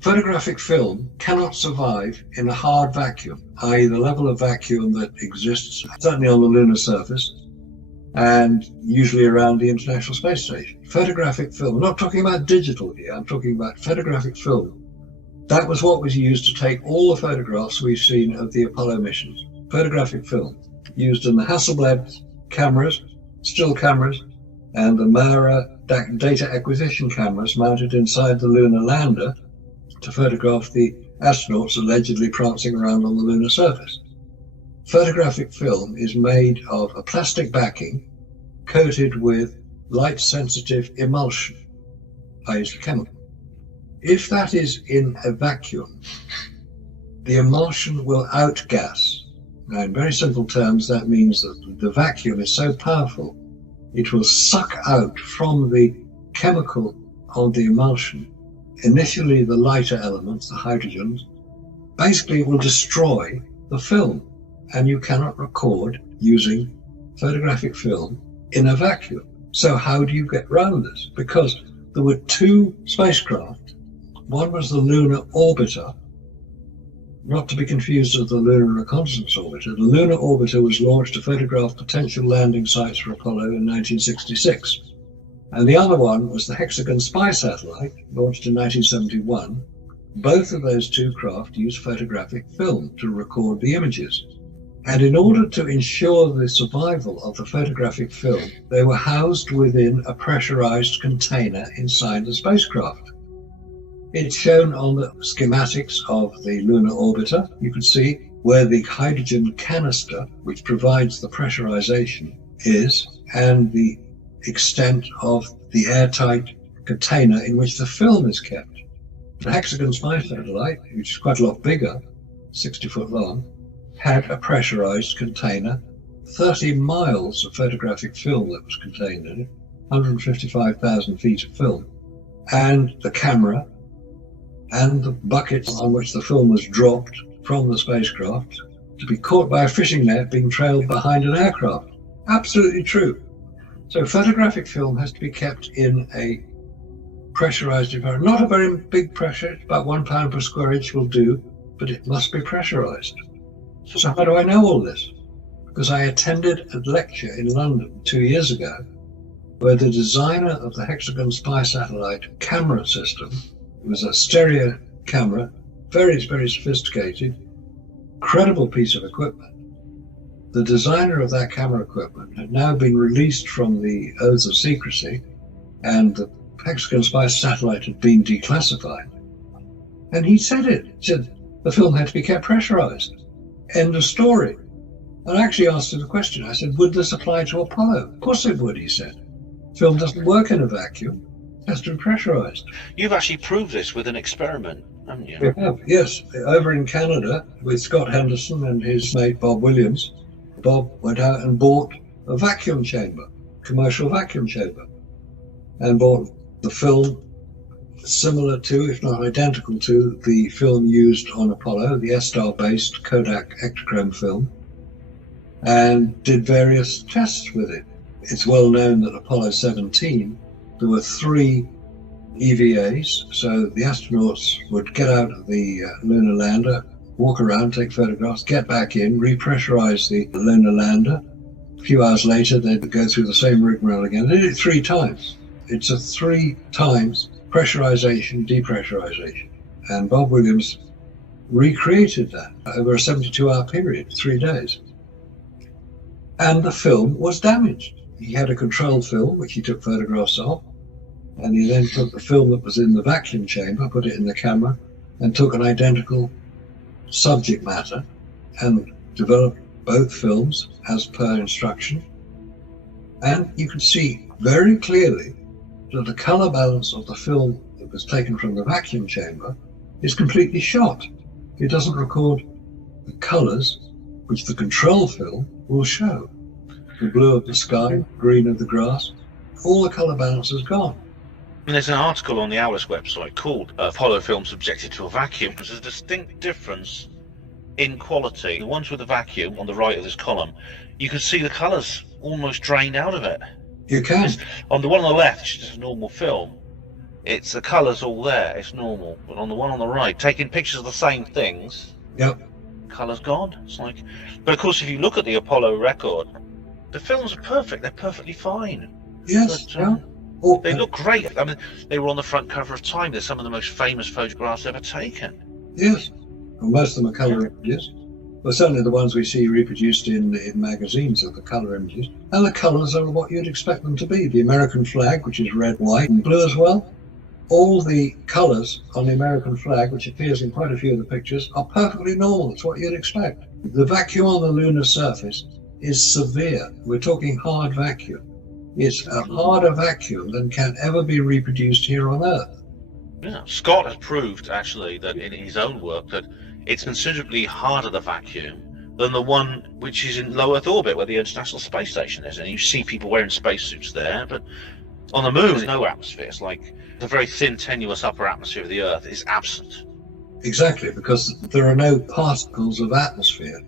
Photographic film cannot survive in a hard vacuum, i.e. the level of vacuum that exists certainly on the lunar surface and usually around the International Space Station. Photographic film, I'm not talking about digital here, I'm talking about photographic film. That was what was used to take all the photographs we've seen of the Apollo missions. Photographic film, used in the Hasselblad cameras, still cameras, and the Mara data acquisition cameras mounted inside the lunar lander to photograph the astronauts allegedly prancing around on the lunar surface. Photographic film is made of a plastic backing coated with light-sensitive emulsion, i.e. chemical. If that is in a vacuum, the emulsion will outgas. Now, in very simple terms, that means that the vacuum is so powerful, it will suck out from the chemical of the emulsion, initially the lighter elements, the hydrogens. Basically, it will destroy the film, and you cannot record using photographic film in a vacuum. So how do you get around this? Because there were two spacecraft. One was the lunar orbiter, not to be confused with the lunar reconnaissance orbiter. The lunar orbiter was launched to photograph potential landing sites for Apollo in 1966. And the other one was the Hexagon spy satellite, launched in 1971. Both of those two craft used photographic film to record the images. And in order to ensure the survival of the photographic film, they were housed within a pressurized container inside the spacecraft. It's shown on the schematics of the lunar orbiter. You can see where the hydrogen canister, which provides the pressurization, is, and the extent of the airtight container in which the film is kept. The Hexagon spy satellite, which is quite a lot bigger, 60 foot long, had a pressurized container, 30 miles of photographic film that was contained in it, 155,000 feet of film, and the camera and the buckets on which the film was dropped from the spacecraft to be caught by a fishing net being trailed behind an aircraft. Absolutely true. So photographic film has to be kept in a pressurized environment. Not a very big pressure, about 1 pound per square inch will do, but it must be pressurized. So how do I know all this? Because I attended a lecture in London 2 years ago where the designer of the Hexagon spy satellite camera system, it was a stereo camera, very, very sophisticated, incredible piece of equipment. The designer of that camera equipment had now been released from the oaths of secrecy, and the Hexagon spy satellite had been declassified. And he said it. He said the film had to be kept pressurized. End of story. And I actually asked him a question. I said, would this apply to Apollo? Of course it would, he said. Film doesn't work in a vacuum. It has to be pressurized. You've actually proved this with an experiment, haven't you? We have, yes. Over in Canada with Scott Henderson and his mate Bob Williams, Bob went out and bought a vacuum chamber, commercial vacuum chamber, and bought the film similar to, if not identical to, the film used on Apollo, the S-Star-based Kodak Ektachrome film, and did various tests with it. It's well known that Apollo 17, there were 3 EVAs, so the astronauts would get out of the lunar lander, walk around, take photographs, get back in, repressurize the lunar lander. A few hours later, they'd go through the same rigmarole again. They did it 3 times. It's a 3 times pressurization, depressurization. And Bob Williams recreated that over a 72-hour period, 3 days. And the film was damaged. He had a control film, which he took photographs of, and he then took the film that was in the vacuum chamber, put it in the camera, and took an identical subject matter and developed both films as per instruction. And you can see very clearly that the color balance of the film that was taken from the vacuum chamber is completely shot. It doesn't record the colors which the control film will show. The blue of the sky, green of the grass, all the color balance is gone. And there's an article on the Alice website called Apollo Film Subjected to a Vacuum. There's a distinct difference in quality. The ones with the vacuum on the right of this column, you can see the colours almost drained out of it. You can. On the one on the left, which is just a normal film, it's the colours all there, it's normal. But on the one on the right, taking pictures of the same things, Yep. colour's gone. It's like, but of course, if you look at the Apollo record, the films are perfect. They're perfectly fine. Yes. But, Yeah. they look great. I mean, they were on the front cover of Time. They're some of the most famous photographs ever taken. Yes. Well, most of them are colour images. Well, certainly the ones we see reproduced in magazines are the colour images. And the colours are what you'd expect them to be. The American flag, which is red, white, and blue as well. All the colours on the American flag, which appears in quite a few of the pictures, are perfectly normal. It's what you'd expect. The vacuum on the lunar surface is severe. We're talking hard vacuum. It's a harder vacuum than can ever be reproduced here on Earth. Yeah, Scott has proved actually that in his own work that it's considerably harder the vacuum than the one which is in low Earth orbit where the International Space Station is. And you see people wearing spacesuits there, but on the moon, there's no atmosphere. It's like the very thin, tenuous upper atmosphere of the Earth is absent. Exactly, because there are no particles of atmosphere.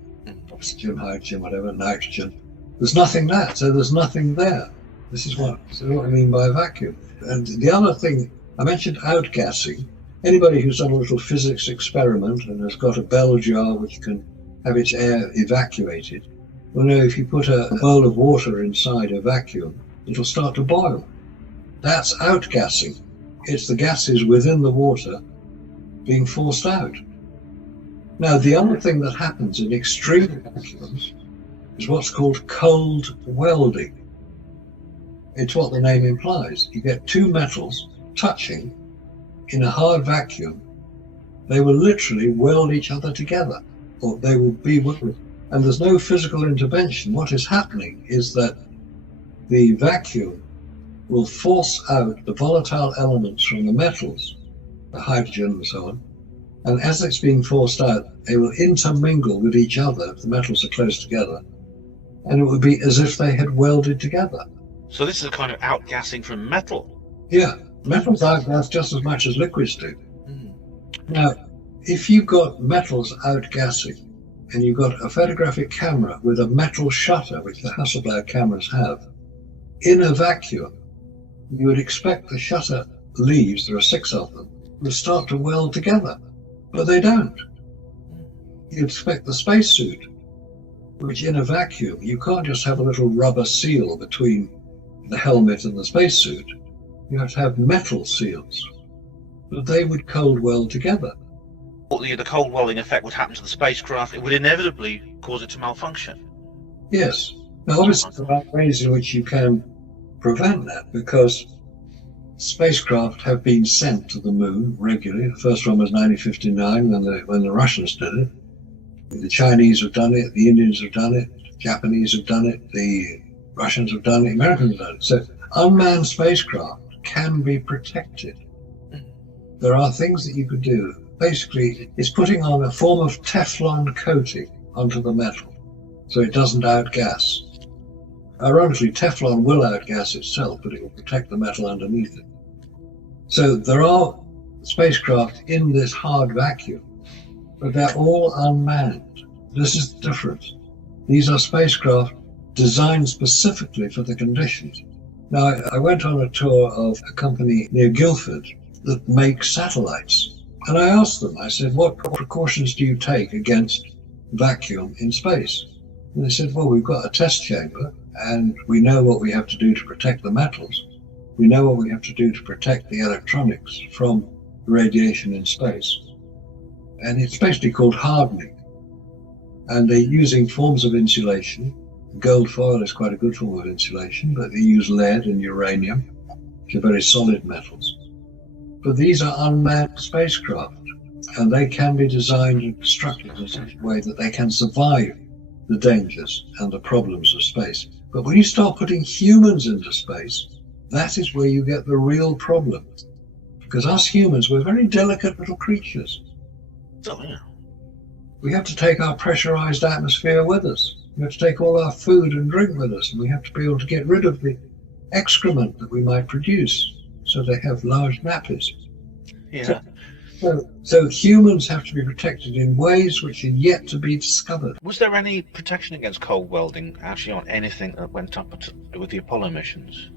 Oxygen, hydrogen, whatever, nitrogen. There's nothing there, so there's nothing there. This is what I mean by vacuum. And the other thing, I mentioned outgassing. Anybody who's done a little physics experiment and has got a bell jar which can have its air evacuated, will know if you put a bowl of water inside a vacuum, it'll start to boil. That's outgassing. It's the gases within the water being forced out. Now, the other thing that happens in extreme vacuums is what's called cold welding. It's what the name implies. You get two metals touching in a hard vacuum. They will literally weld each other together, or they will be welded. And there's no physical intervention. What is happening is that the vacuum will force out the volatile elements from the metals, the hydrogen and so on. And as it's being forced out, they will intermingle with each other if the metals are close together. And it would be as if they had welded together. So this is a kind of outgassing from metal. Yeah, metals outgas just as much as liquids do. Now, if you've got metals outgassing and you've got a photographic camera with a metal shutter, which the Hasselblad cameras have, in a vacuum, you would expect the shutter leaves, there are 6 of them, will start to weld together, but they don't. You'd expect the spacesuit, which in a vacuum, you can't just have a little rubber seal between the helmet and the spacesuit. You have to have metal seals, but they would cold weld together. The cold welding effect would happen to the spacecraft. It would inevitably cause it to malfunction. Yes. Now, obviously, there are ways in which you can prevent that, because spacecraft have been sent to the moon regularly. The first one was 1959 when the Russians did it. The Chinese have done it, the Indians have done it, the Japanese have done it, the Russians have done it, the Americans have done it. So unmanned spacecraft can be protected. There are things that you could do. Basically, it's putting on a form of Teflon coating onto the metal so it doesn't outgas. Ironically, Teflon will outgas itself, but it will protect the metal underneath it. So there are spacecraft in this hard vacuum, but they're all unmanned. This is the difference. These are spacecraft designed specifically for the conditions. Now, I went on a tour of a company near Guildford that makes satellites. And I asked them, I said, what precautions do you take against vacuum in space? And they said, well, we've got a test chamber, and we know what we have to do to protect the metals. We know what we have to do to protect the electronics from radiation in space. And it's basically called hardening. And they're using forms of insulation. Gold foil is quite a good form of insulation, but they use lead and uranium, which are very solid metals. But these are unmanned spacecraft, and they can be designed and constructed in such a way that they can survive the dangers and the problems of space. But when you start putting humans into space, that is where you get the real problem. Because us humans, we're very delicate little creatures. Oh, yeah. We have to take our pressurized atmosphere with us. We have to take all our food and drink with us, and we have to be able to get rid of the excrement that we might produce, so they have large nappies. Yeah. So humans have to be protected in ways which are yet to be discovered. Was there any protection against cold welding actually on anything that went up with the Apollo missions?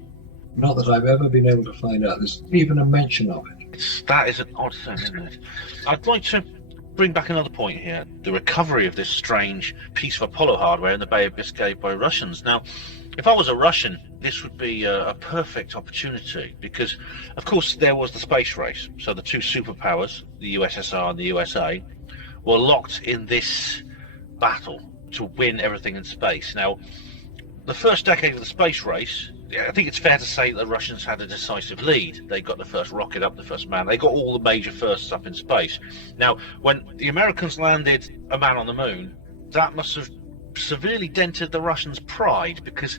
Not that I've ever been able to find out. There's even a mention of it. That is an odd thing, isn't it? I'd like to bring back another point here, the recovery of this strange piece of Apollo hardware in the Bay of Biscay by Russians. Now, if I was a Russian, this would be a perfect opportunity because, of course, there was the space race. So the two superpowers, the USSR and the USA, were locked in this battle to win everything in space. Now, the first decade of the space race, I think it's fair to say that the Russians had a decisive lead. They got the first rocket up, the first man. They got all the major firsts up in space. Now, when the Americans landed a man on the moon, that must have severely dented the Russians' pride because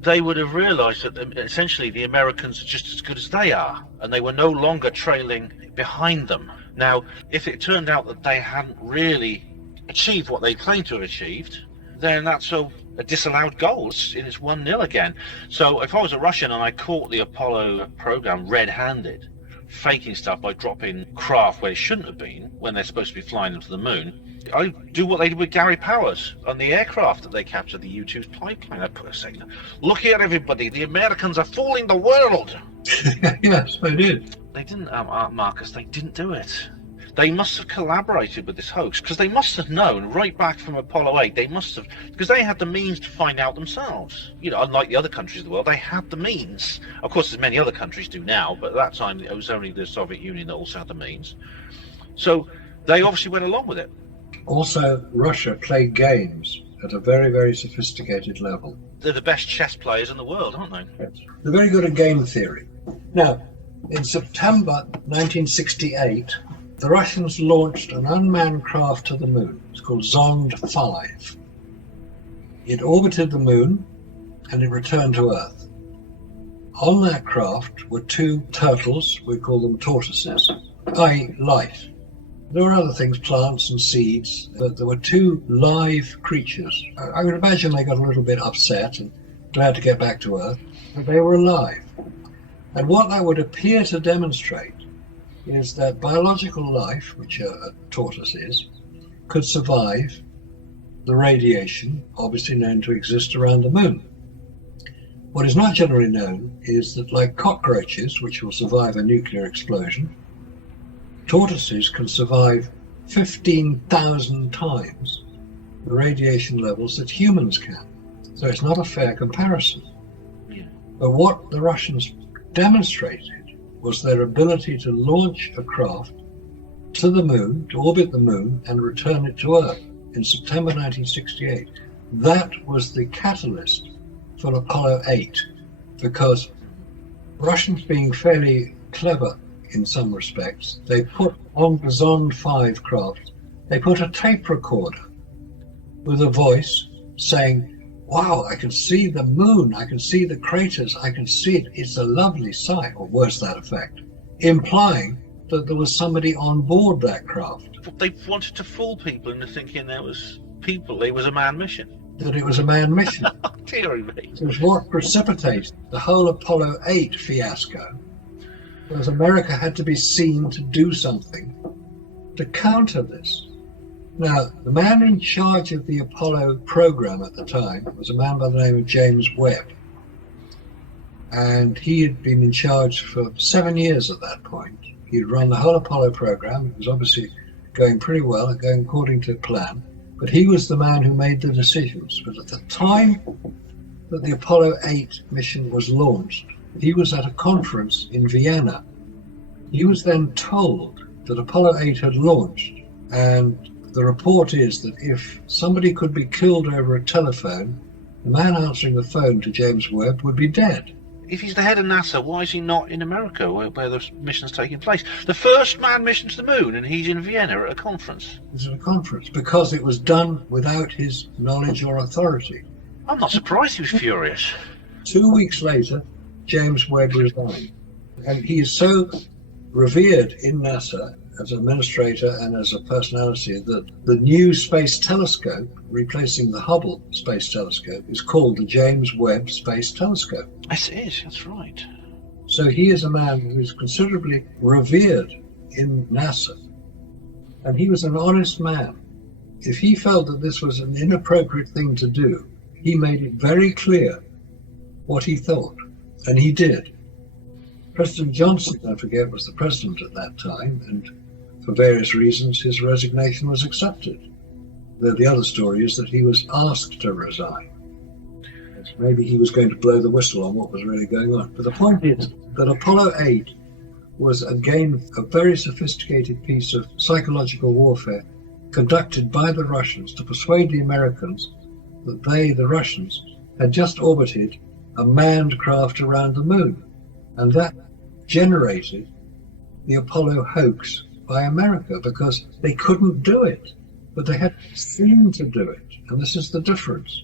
they would have realized that essentially the Americans are just as good as they are, and they were no longer trailing behind them. Now, if it turned out that they hadn't really achieved what they claimed to have achieved, then that's a disallowed goal. It's 1-0 again. So if I was a Russian and I caught the Apollo program red-handed, faking stuff by dropping craft where it shouldn't have been when they're supposed to be flying them to the moon, I do what they did with Gary Powers on the aircraft that they captured, the U-2's pipeline. I put a signal. Look here, everybody, the Americans are fooling the world. Yes, they did. They didn't, Marcus, they didn't do it. They must have collaborated with this hoax because they must have known right back from Apollo 8. They must have, because they had the means to find out themselves. You know, unlike the other countries of the world, they had the means. Of course, as many other countries do now, but at that time it was only the Soviet Union that also had the means. So they obviously went along with it. Also, Russia played games at a very, very sophisticated level. They're the best chess players in the world, aren't they? They're very good at game theory. Now, in September 1968, the Russians launched an unmanned craft to the moon. It's called Zond 5. It orbited the moon and it returned to Earth. On that craft were two turtles, we call them tortoises, i.e. life. There were other things, plants and seeds, but there were two live creatures. I would imagine they got a little bit upset and glad to get back to Earth, but they were alive. And what that would appear to demonstrate is that biological life, which a tortoise is, could survive the radiation obviously known to exist around the moon. What is not generally known is that, like cockroaches, which will survive a nuclear explosion, tortoises can survive 15,000 times the radiation levels that humans can. So it's not a fair comparison. Yeah. But what the Russians demonstrated was their ability to launch a craft to the moon, to orbit the moon and return it to Earth in September 1968. That was the catalyst for Apollo 8, because Russians, being fairly clever in some respects, they put on the Zond 5 craft, they put a tape recorder with a voice saying, "Wow, I can see the moon, I can see the craters, I can see it, it's a lovely sight," or worse, that effect, implying that there was somebody on board that craft. They wanted to fool people into thinking there was people, it was a manned mission. That it was a manned mission. Deary me. It was what precipitated the whole Apollo 8 fiasco, because America had to be seen to do something to counter this. Now, the man in charge of the Apollo program at the time was a man by the name of James Webb. And he had been in charge for 7 years at that point. He'd run the whole Apollo program. It was obviously going pretty well, going according to plan. But he was the man who made the decisions. But at the time that the Apollo 8 mission was launched, he was at a conference in Vienna. He was then told that Apollo 8 had launched, and the report is that if somebody could be killed over a telephone, the man answering the phone to James Webb would be dead. If he's the head of NASA, why is he not in America, where the mission's taking place? The first manned mission to the moon, and he's in Vienna at a conference. It's at a conference because it was done without his knowledge or authority. I'm not surprised he was furious. 2 weeks later, James Webb resigned. And he is so revered in NASA as an administrator and as a personality that the new space telescope, replacing the Hubble Space Telescope, is called the James Webb Space Telescope. Yes, it is, that's right. So he is a man who is considerably revered in NASA. And he was an honest man. If he felt that this was an inappropriate thing to do, he made it very clear what he thought, and he did. President Johnson, don't forget, was the president at that time, and for various reasons his resignation was accepted. The other story is that he was asked to resign. Maybe he was going to blow the whistle on what was really going on. But the point is that Apollo 8 was again a very sophisticated piece of psychological warfare conducted by the Russians to persuade the Americans that they, the Russians, had just orbited a manned craft around the moon. And that generated the Apollo hoax by America because they couldn't do it, but they had to be seen to do it. And this is the difference.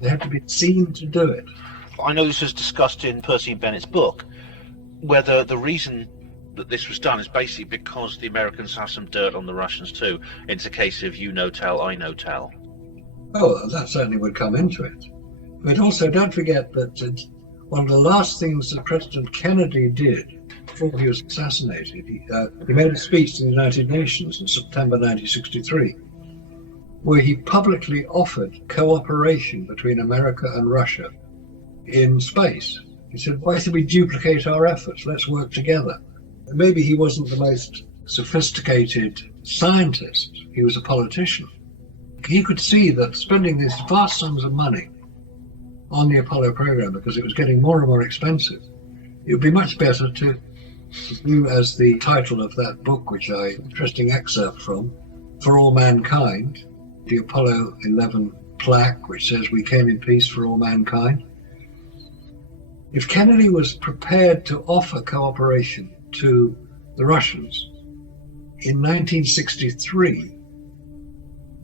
They had to be seen to do it. I know this was discussed in Percy Bennett's book, whether the reason that this was done is basically because the Americans have some dirt on the Russians too. It's a case of you no tell, I no tell. Oh, that certainly would come into it. But also don't forget that one of the last things that President Kennedy did before he was assassinated, he made a speech to the United Nations in September 1963, where he publicly offered cooperation between America and Russia in space. He said, why should we duplicate our efforts? Let's work together. And maybe he wasn't the most sophisticated scientist. He was a politician. He could see that spending these vast sums of money on the Apollo program, because it was getting more and more expensive, it would be much better to do as the title of that book, which interesting excerpt from, For All Mankind, the Apollo 11 plaque, which says we came in peace for all mankind. If Kennedy was prepared to offer cooperation to the Russians in 1963,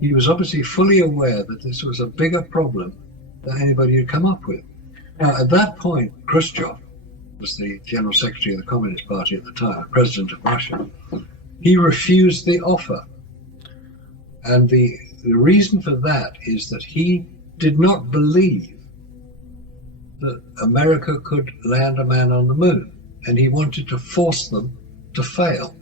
he was obviously fully aware that this was a bigger problem than anybody had come up with. Now, at that point, Khrushchev was the General Secretary of the Communist Party at the time, President of Russia. He refused the offer. And the reason for that is that he did not believe that America could land a man on the moon, and he wanted to force them to fail.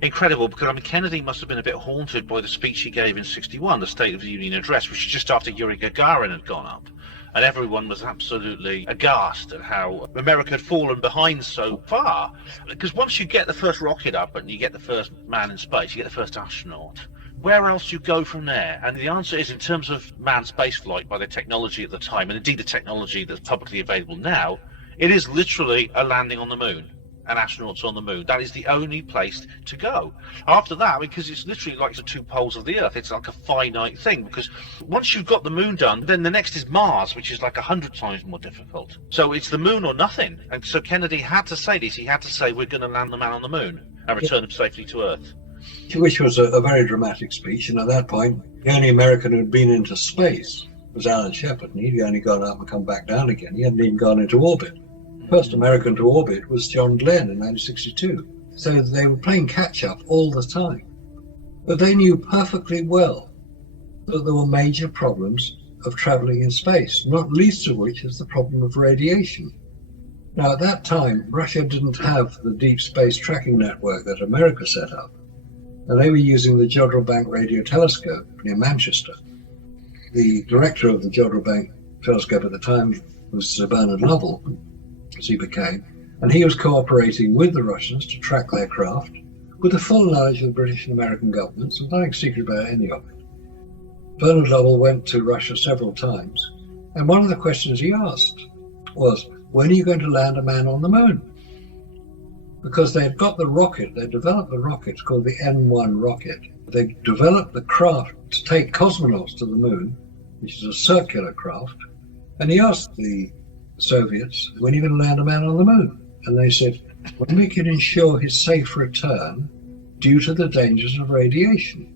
Incredible, because I mean, Kennedy must have been a bit haunted by the speech he gave in '61, the State of the Union address, which was just after Yuri Gagarin had gone up. And everyone was absolutely aghast at how America had fallen behind so far. Because once you get the first rocket up and you get the first man in space, you get the first astronaut, where else do you go from there? And the answer is, in terms of manned spaceflight by the technology at the time, and indeed the technology that's publicly available now, it is literally a landing on the moon and astronauts on the moon. That is the only place to go. After that, because it's literally like the two poles of the Earth, it's like a finite thing, because once you've got the moon done, then the next is Mars, which is like 100 times more difficult. So it's the moon or nothing. And so Kennedy had to say this. He had to say, we're going to land the man on the moon and return him safely to Earth. Which was a very dramatic speech, and at that point, the only American who had been into space was Alan Shepard, and he'd only gone up and come back down again. He hadn't even gone into orbit. The first American to orbit was John Glenn in 1962. So they were playing catch-up all the time. But they knew perfectly well that there were major problems of traveling in space, not least of which is the problem of radiation. Now, at that time, Russia didn't have the deep space tracking network that America set up. And they were using the Jodrell Bank radio telescope near Manchester. The director of the Jodrell Bank telescope at the time was Sir Bernard Lovell, as he became, and he was cooperating with the Russians to track their craft with the full knowledge of the British and American governments, and nothing secret about any of it. Bernard Lovell went to Russia several times, and one of the questions he asked was, when are you going to land a man on the moon? Because they'd got the rocket, they developed the rocket, it's called the N1 rocket. They developed the craft to take cosmonauts to the moon, which is a circular craft, and he asked the Soviets, when are you going to land a man on the moon? And they said, when we can ensure his safe return due to the dangers of radiation.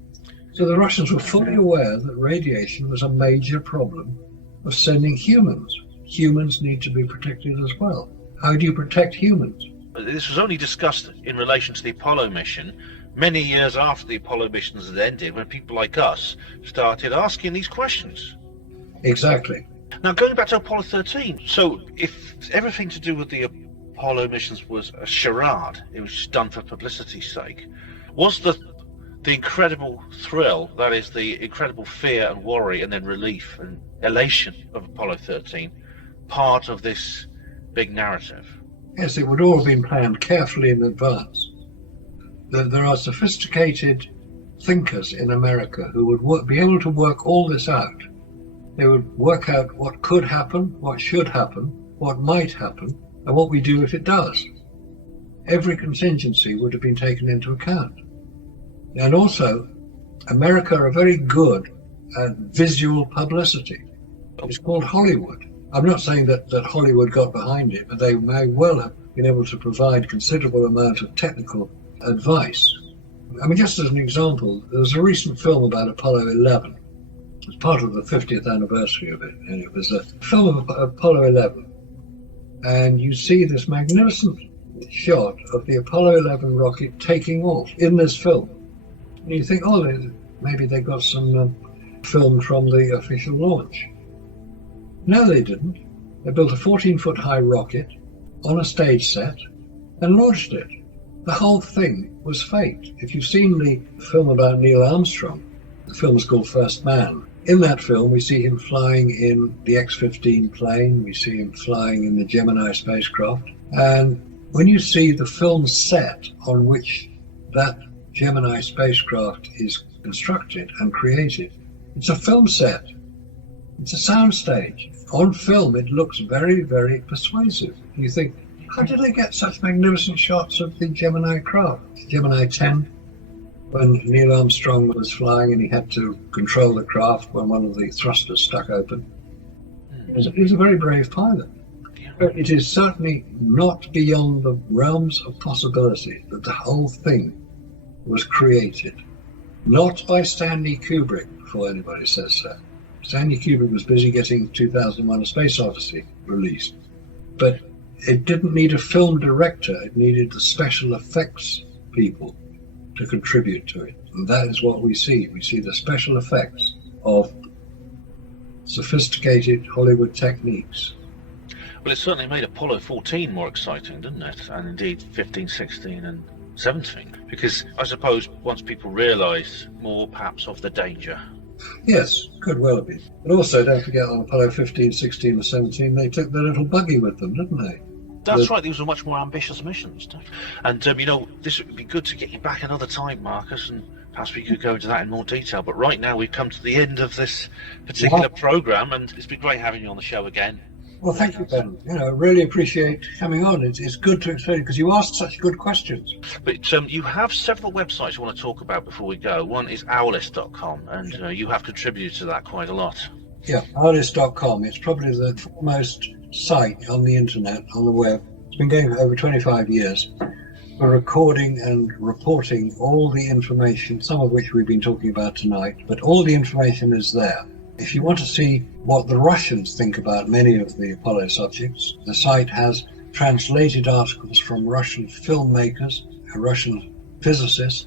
So the Russians were fully aware that radiation was a major problem of sending humans. Humans need to be protected as well. How do you protect humans? This was only discussed in relation to the Apollo mission many years after the Apollo missions had ended, when people like us started asking these questions. Exactly. Now, going back to Apollo 13, so if everything to do with the Apollo missions was a charade. It was just done for publicity's sake. Was the incredible thrill, that is the incredible fear and worry and then relief and elation of Apollo 13, part of this big narrative? Yes, it would all have been planned carefully in advance. There are sophisticated thinkers in America who would be able to work all this out. They would work out what could happen, what should happen, what might happen, and what we do if it does. Every contingency would have been taken into account. And also, America are very good at visual publicity. It's called Hollywood. I'm not saying that Hollywood got behind it, but they may well have been able to provide considerable amount of technical advice. I mean, just as an example, there was a recent film about Apollo 11. It was part of the 50th anniversary of it, and it was a film of Apollo 11. And you see this magnificent shot of the Apollo 11 rocket taking off in this film. And you think, oh, maybe they got some film from the official launch. No, they didn't. They built a 14-foot high rocket on a stage set and launched it. The whole thing was faked. If you've seen the film about Neil Armstrong, the film is called First Man. In that film, we see him flying in the X-15 plane. We see him flying in the Gemini spacecraft. And when you see the film set on which that Gemini spacecraft is constructed and created, it's a film set. It's a sound stage. On film, it looks very, very persuasive. You think, how did they get such magnificent shots of the Gemini craft? Gemini 10, when Neil Armstrong was flying and he had to control the craft when one of the thrusters stuck open. He was a very brave pilot. But it is certainly not beyond the realms of possibility that the whole thing was created, not by Stanley Kubrick, before anybody says so. Stanley Kubrick was busy getting 2001: A Space Odyssey released. But it didn't need a film director, it needed the special effects people to contribute to it. And that is what we see. We see the special effects of sophisticated Hollywood techniques. Well, it certainly made Apollo 14 more exciting, didn't it? And indeed 15, 16 and 17. Because I suppose once people realise more perhaps of the danger. Yes, could well have been. But also, don't forget, on Apollo 15, 16 and 17, they took their little buggy with them, didn't they? That's right, these were much more ambitious missions. And, this would be good to get you back another time, Marcus, and perhaps we could go into that in more detail. But right now, we've come to the end of this particular programme, and it's been great having you on the show again. Well, thank you, Ben. Really appreciate coming on. It's good to explain, because you asked such good questions. But you have several websites you want to talk about before we go. One is owlist.com, and you have contributed to that quite a lot. Yeah, owlist.com. It's probably the foremost site on the internet, on the web. It's been going for over 25 years. We're recording and reporting all the information, some of which we've been talking about tonight, but all the information is there. If you want to see what the Russians think about many of the Apollo subjects, the site has translated articles from Russian filmmakers, Russian physicists,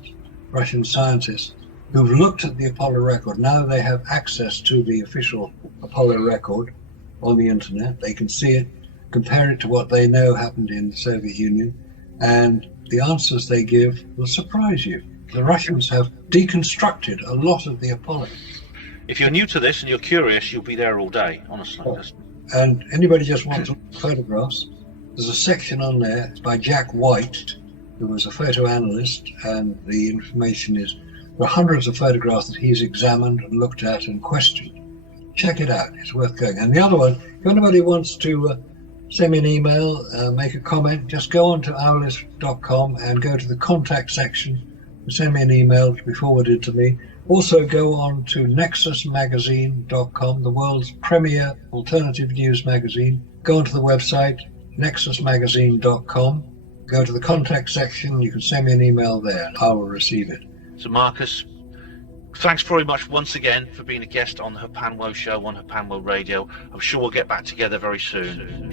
Russian scientists who've looked at the Apollo record. Now they have access to the official Apollo record on the internet. They can see it, compare it to what they know happened in the Soviet Union, and the answers they give will surprise you. The Russians have deconstructed a lot of the Apollo. If you're new to this and you're curious, you'll be there all day, honestly. And anybody just wants photographs, there's a section on there by Jack White, who was a photo analyst, and the information is, there are hundreds of photographs that he's examined and looked at and questioned. Check it out, it's worth going. And the other one, if anybody wants to send me an email, make a comment, just go on to owlist.com and go to the contact section and send me an email to be forwarded to me. Also go on to nexusmagazine.com, the world's premier alternative news magazine. Go onto the website, nexusmagazine.com. Go to the contact section, you can send me an email there, I will receive it. So Marcus, thanks very much once again for being a guest on the Hapanwo show on Hapanwo Radio. I'm sure we'll get back together very soon.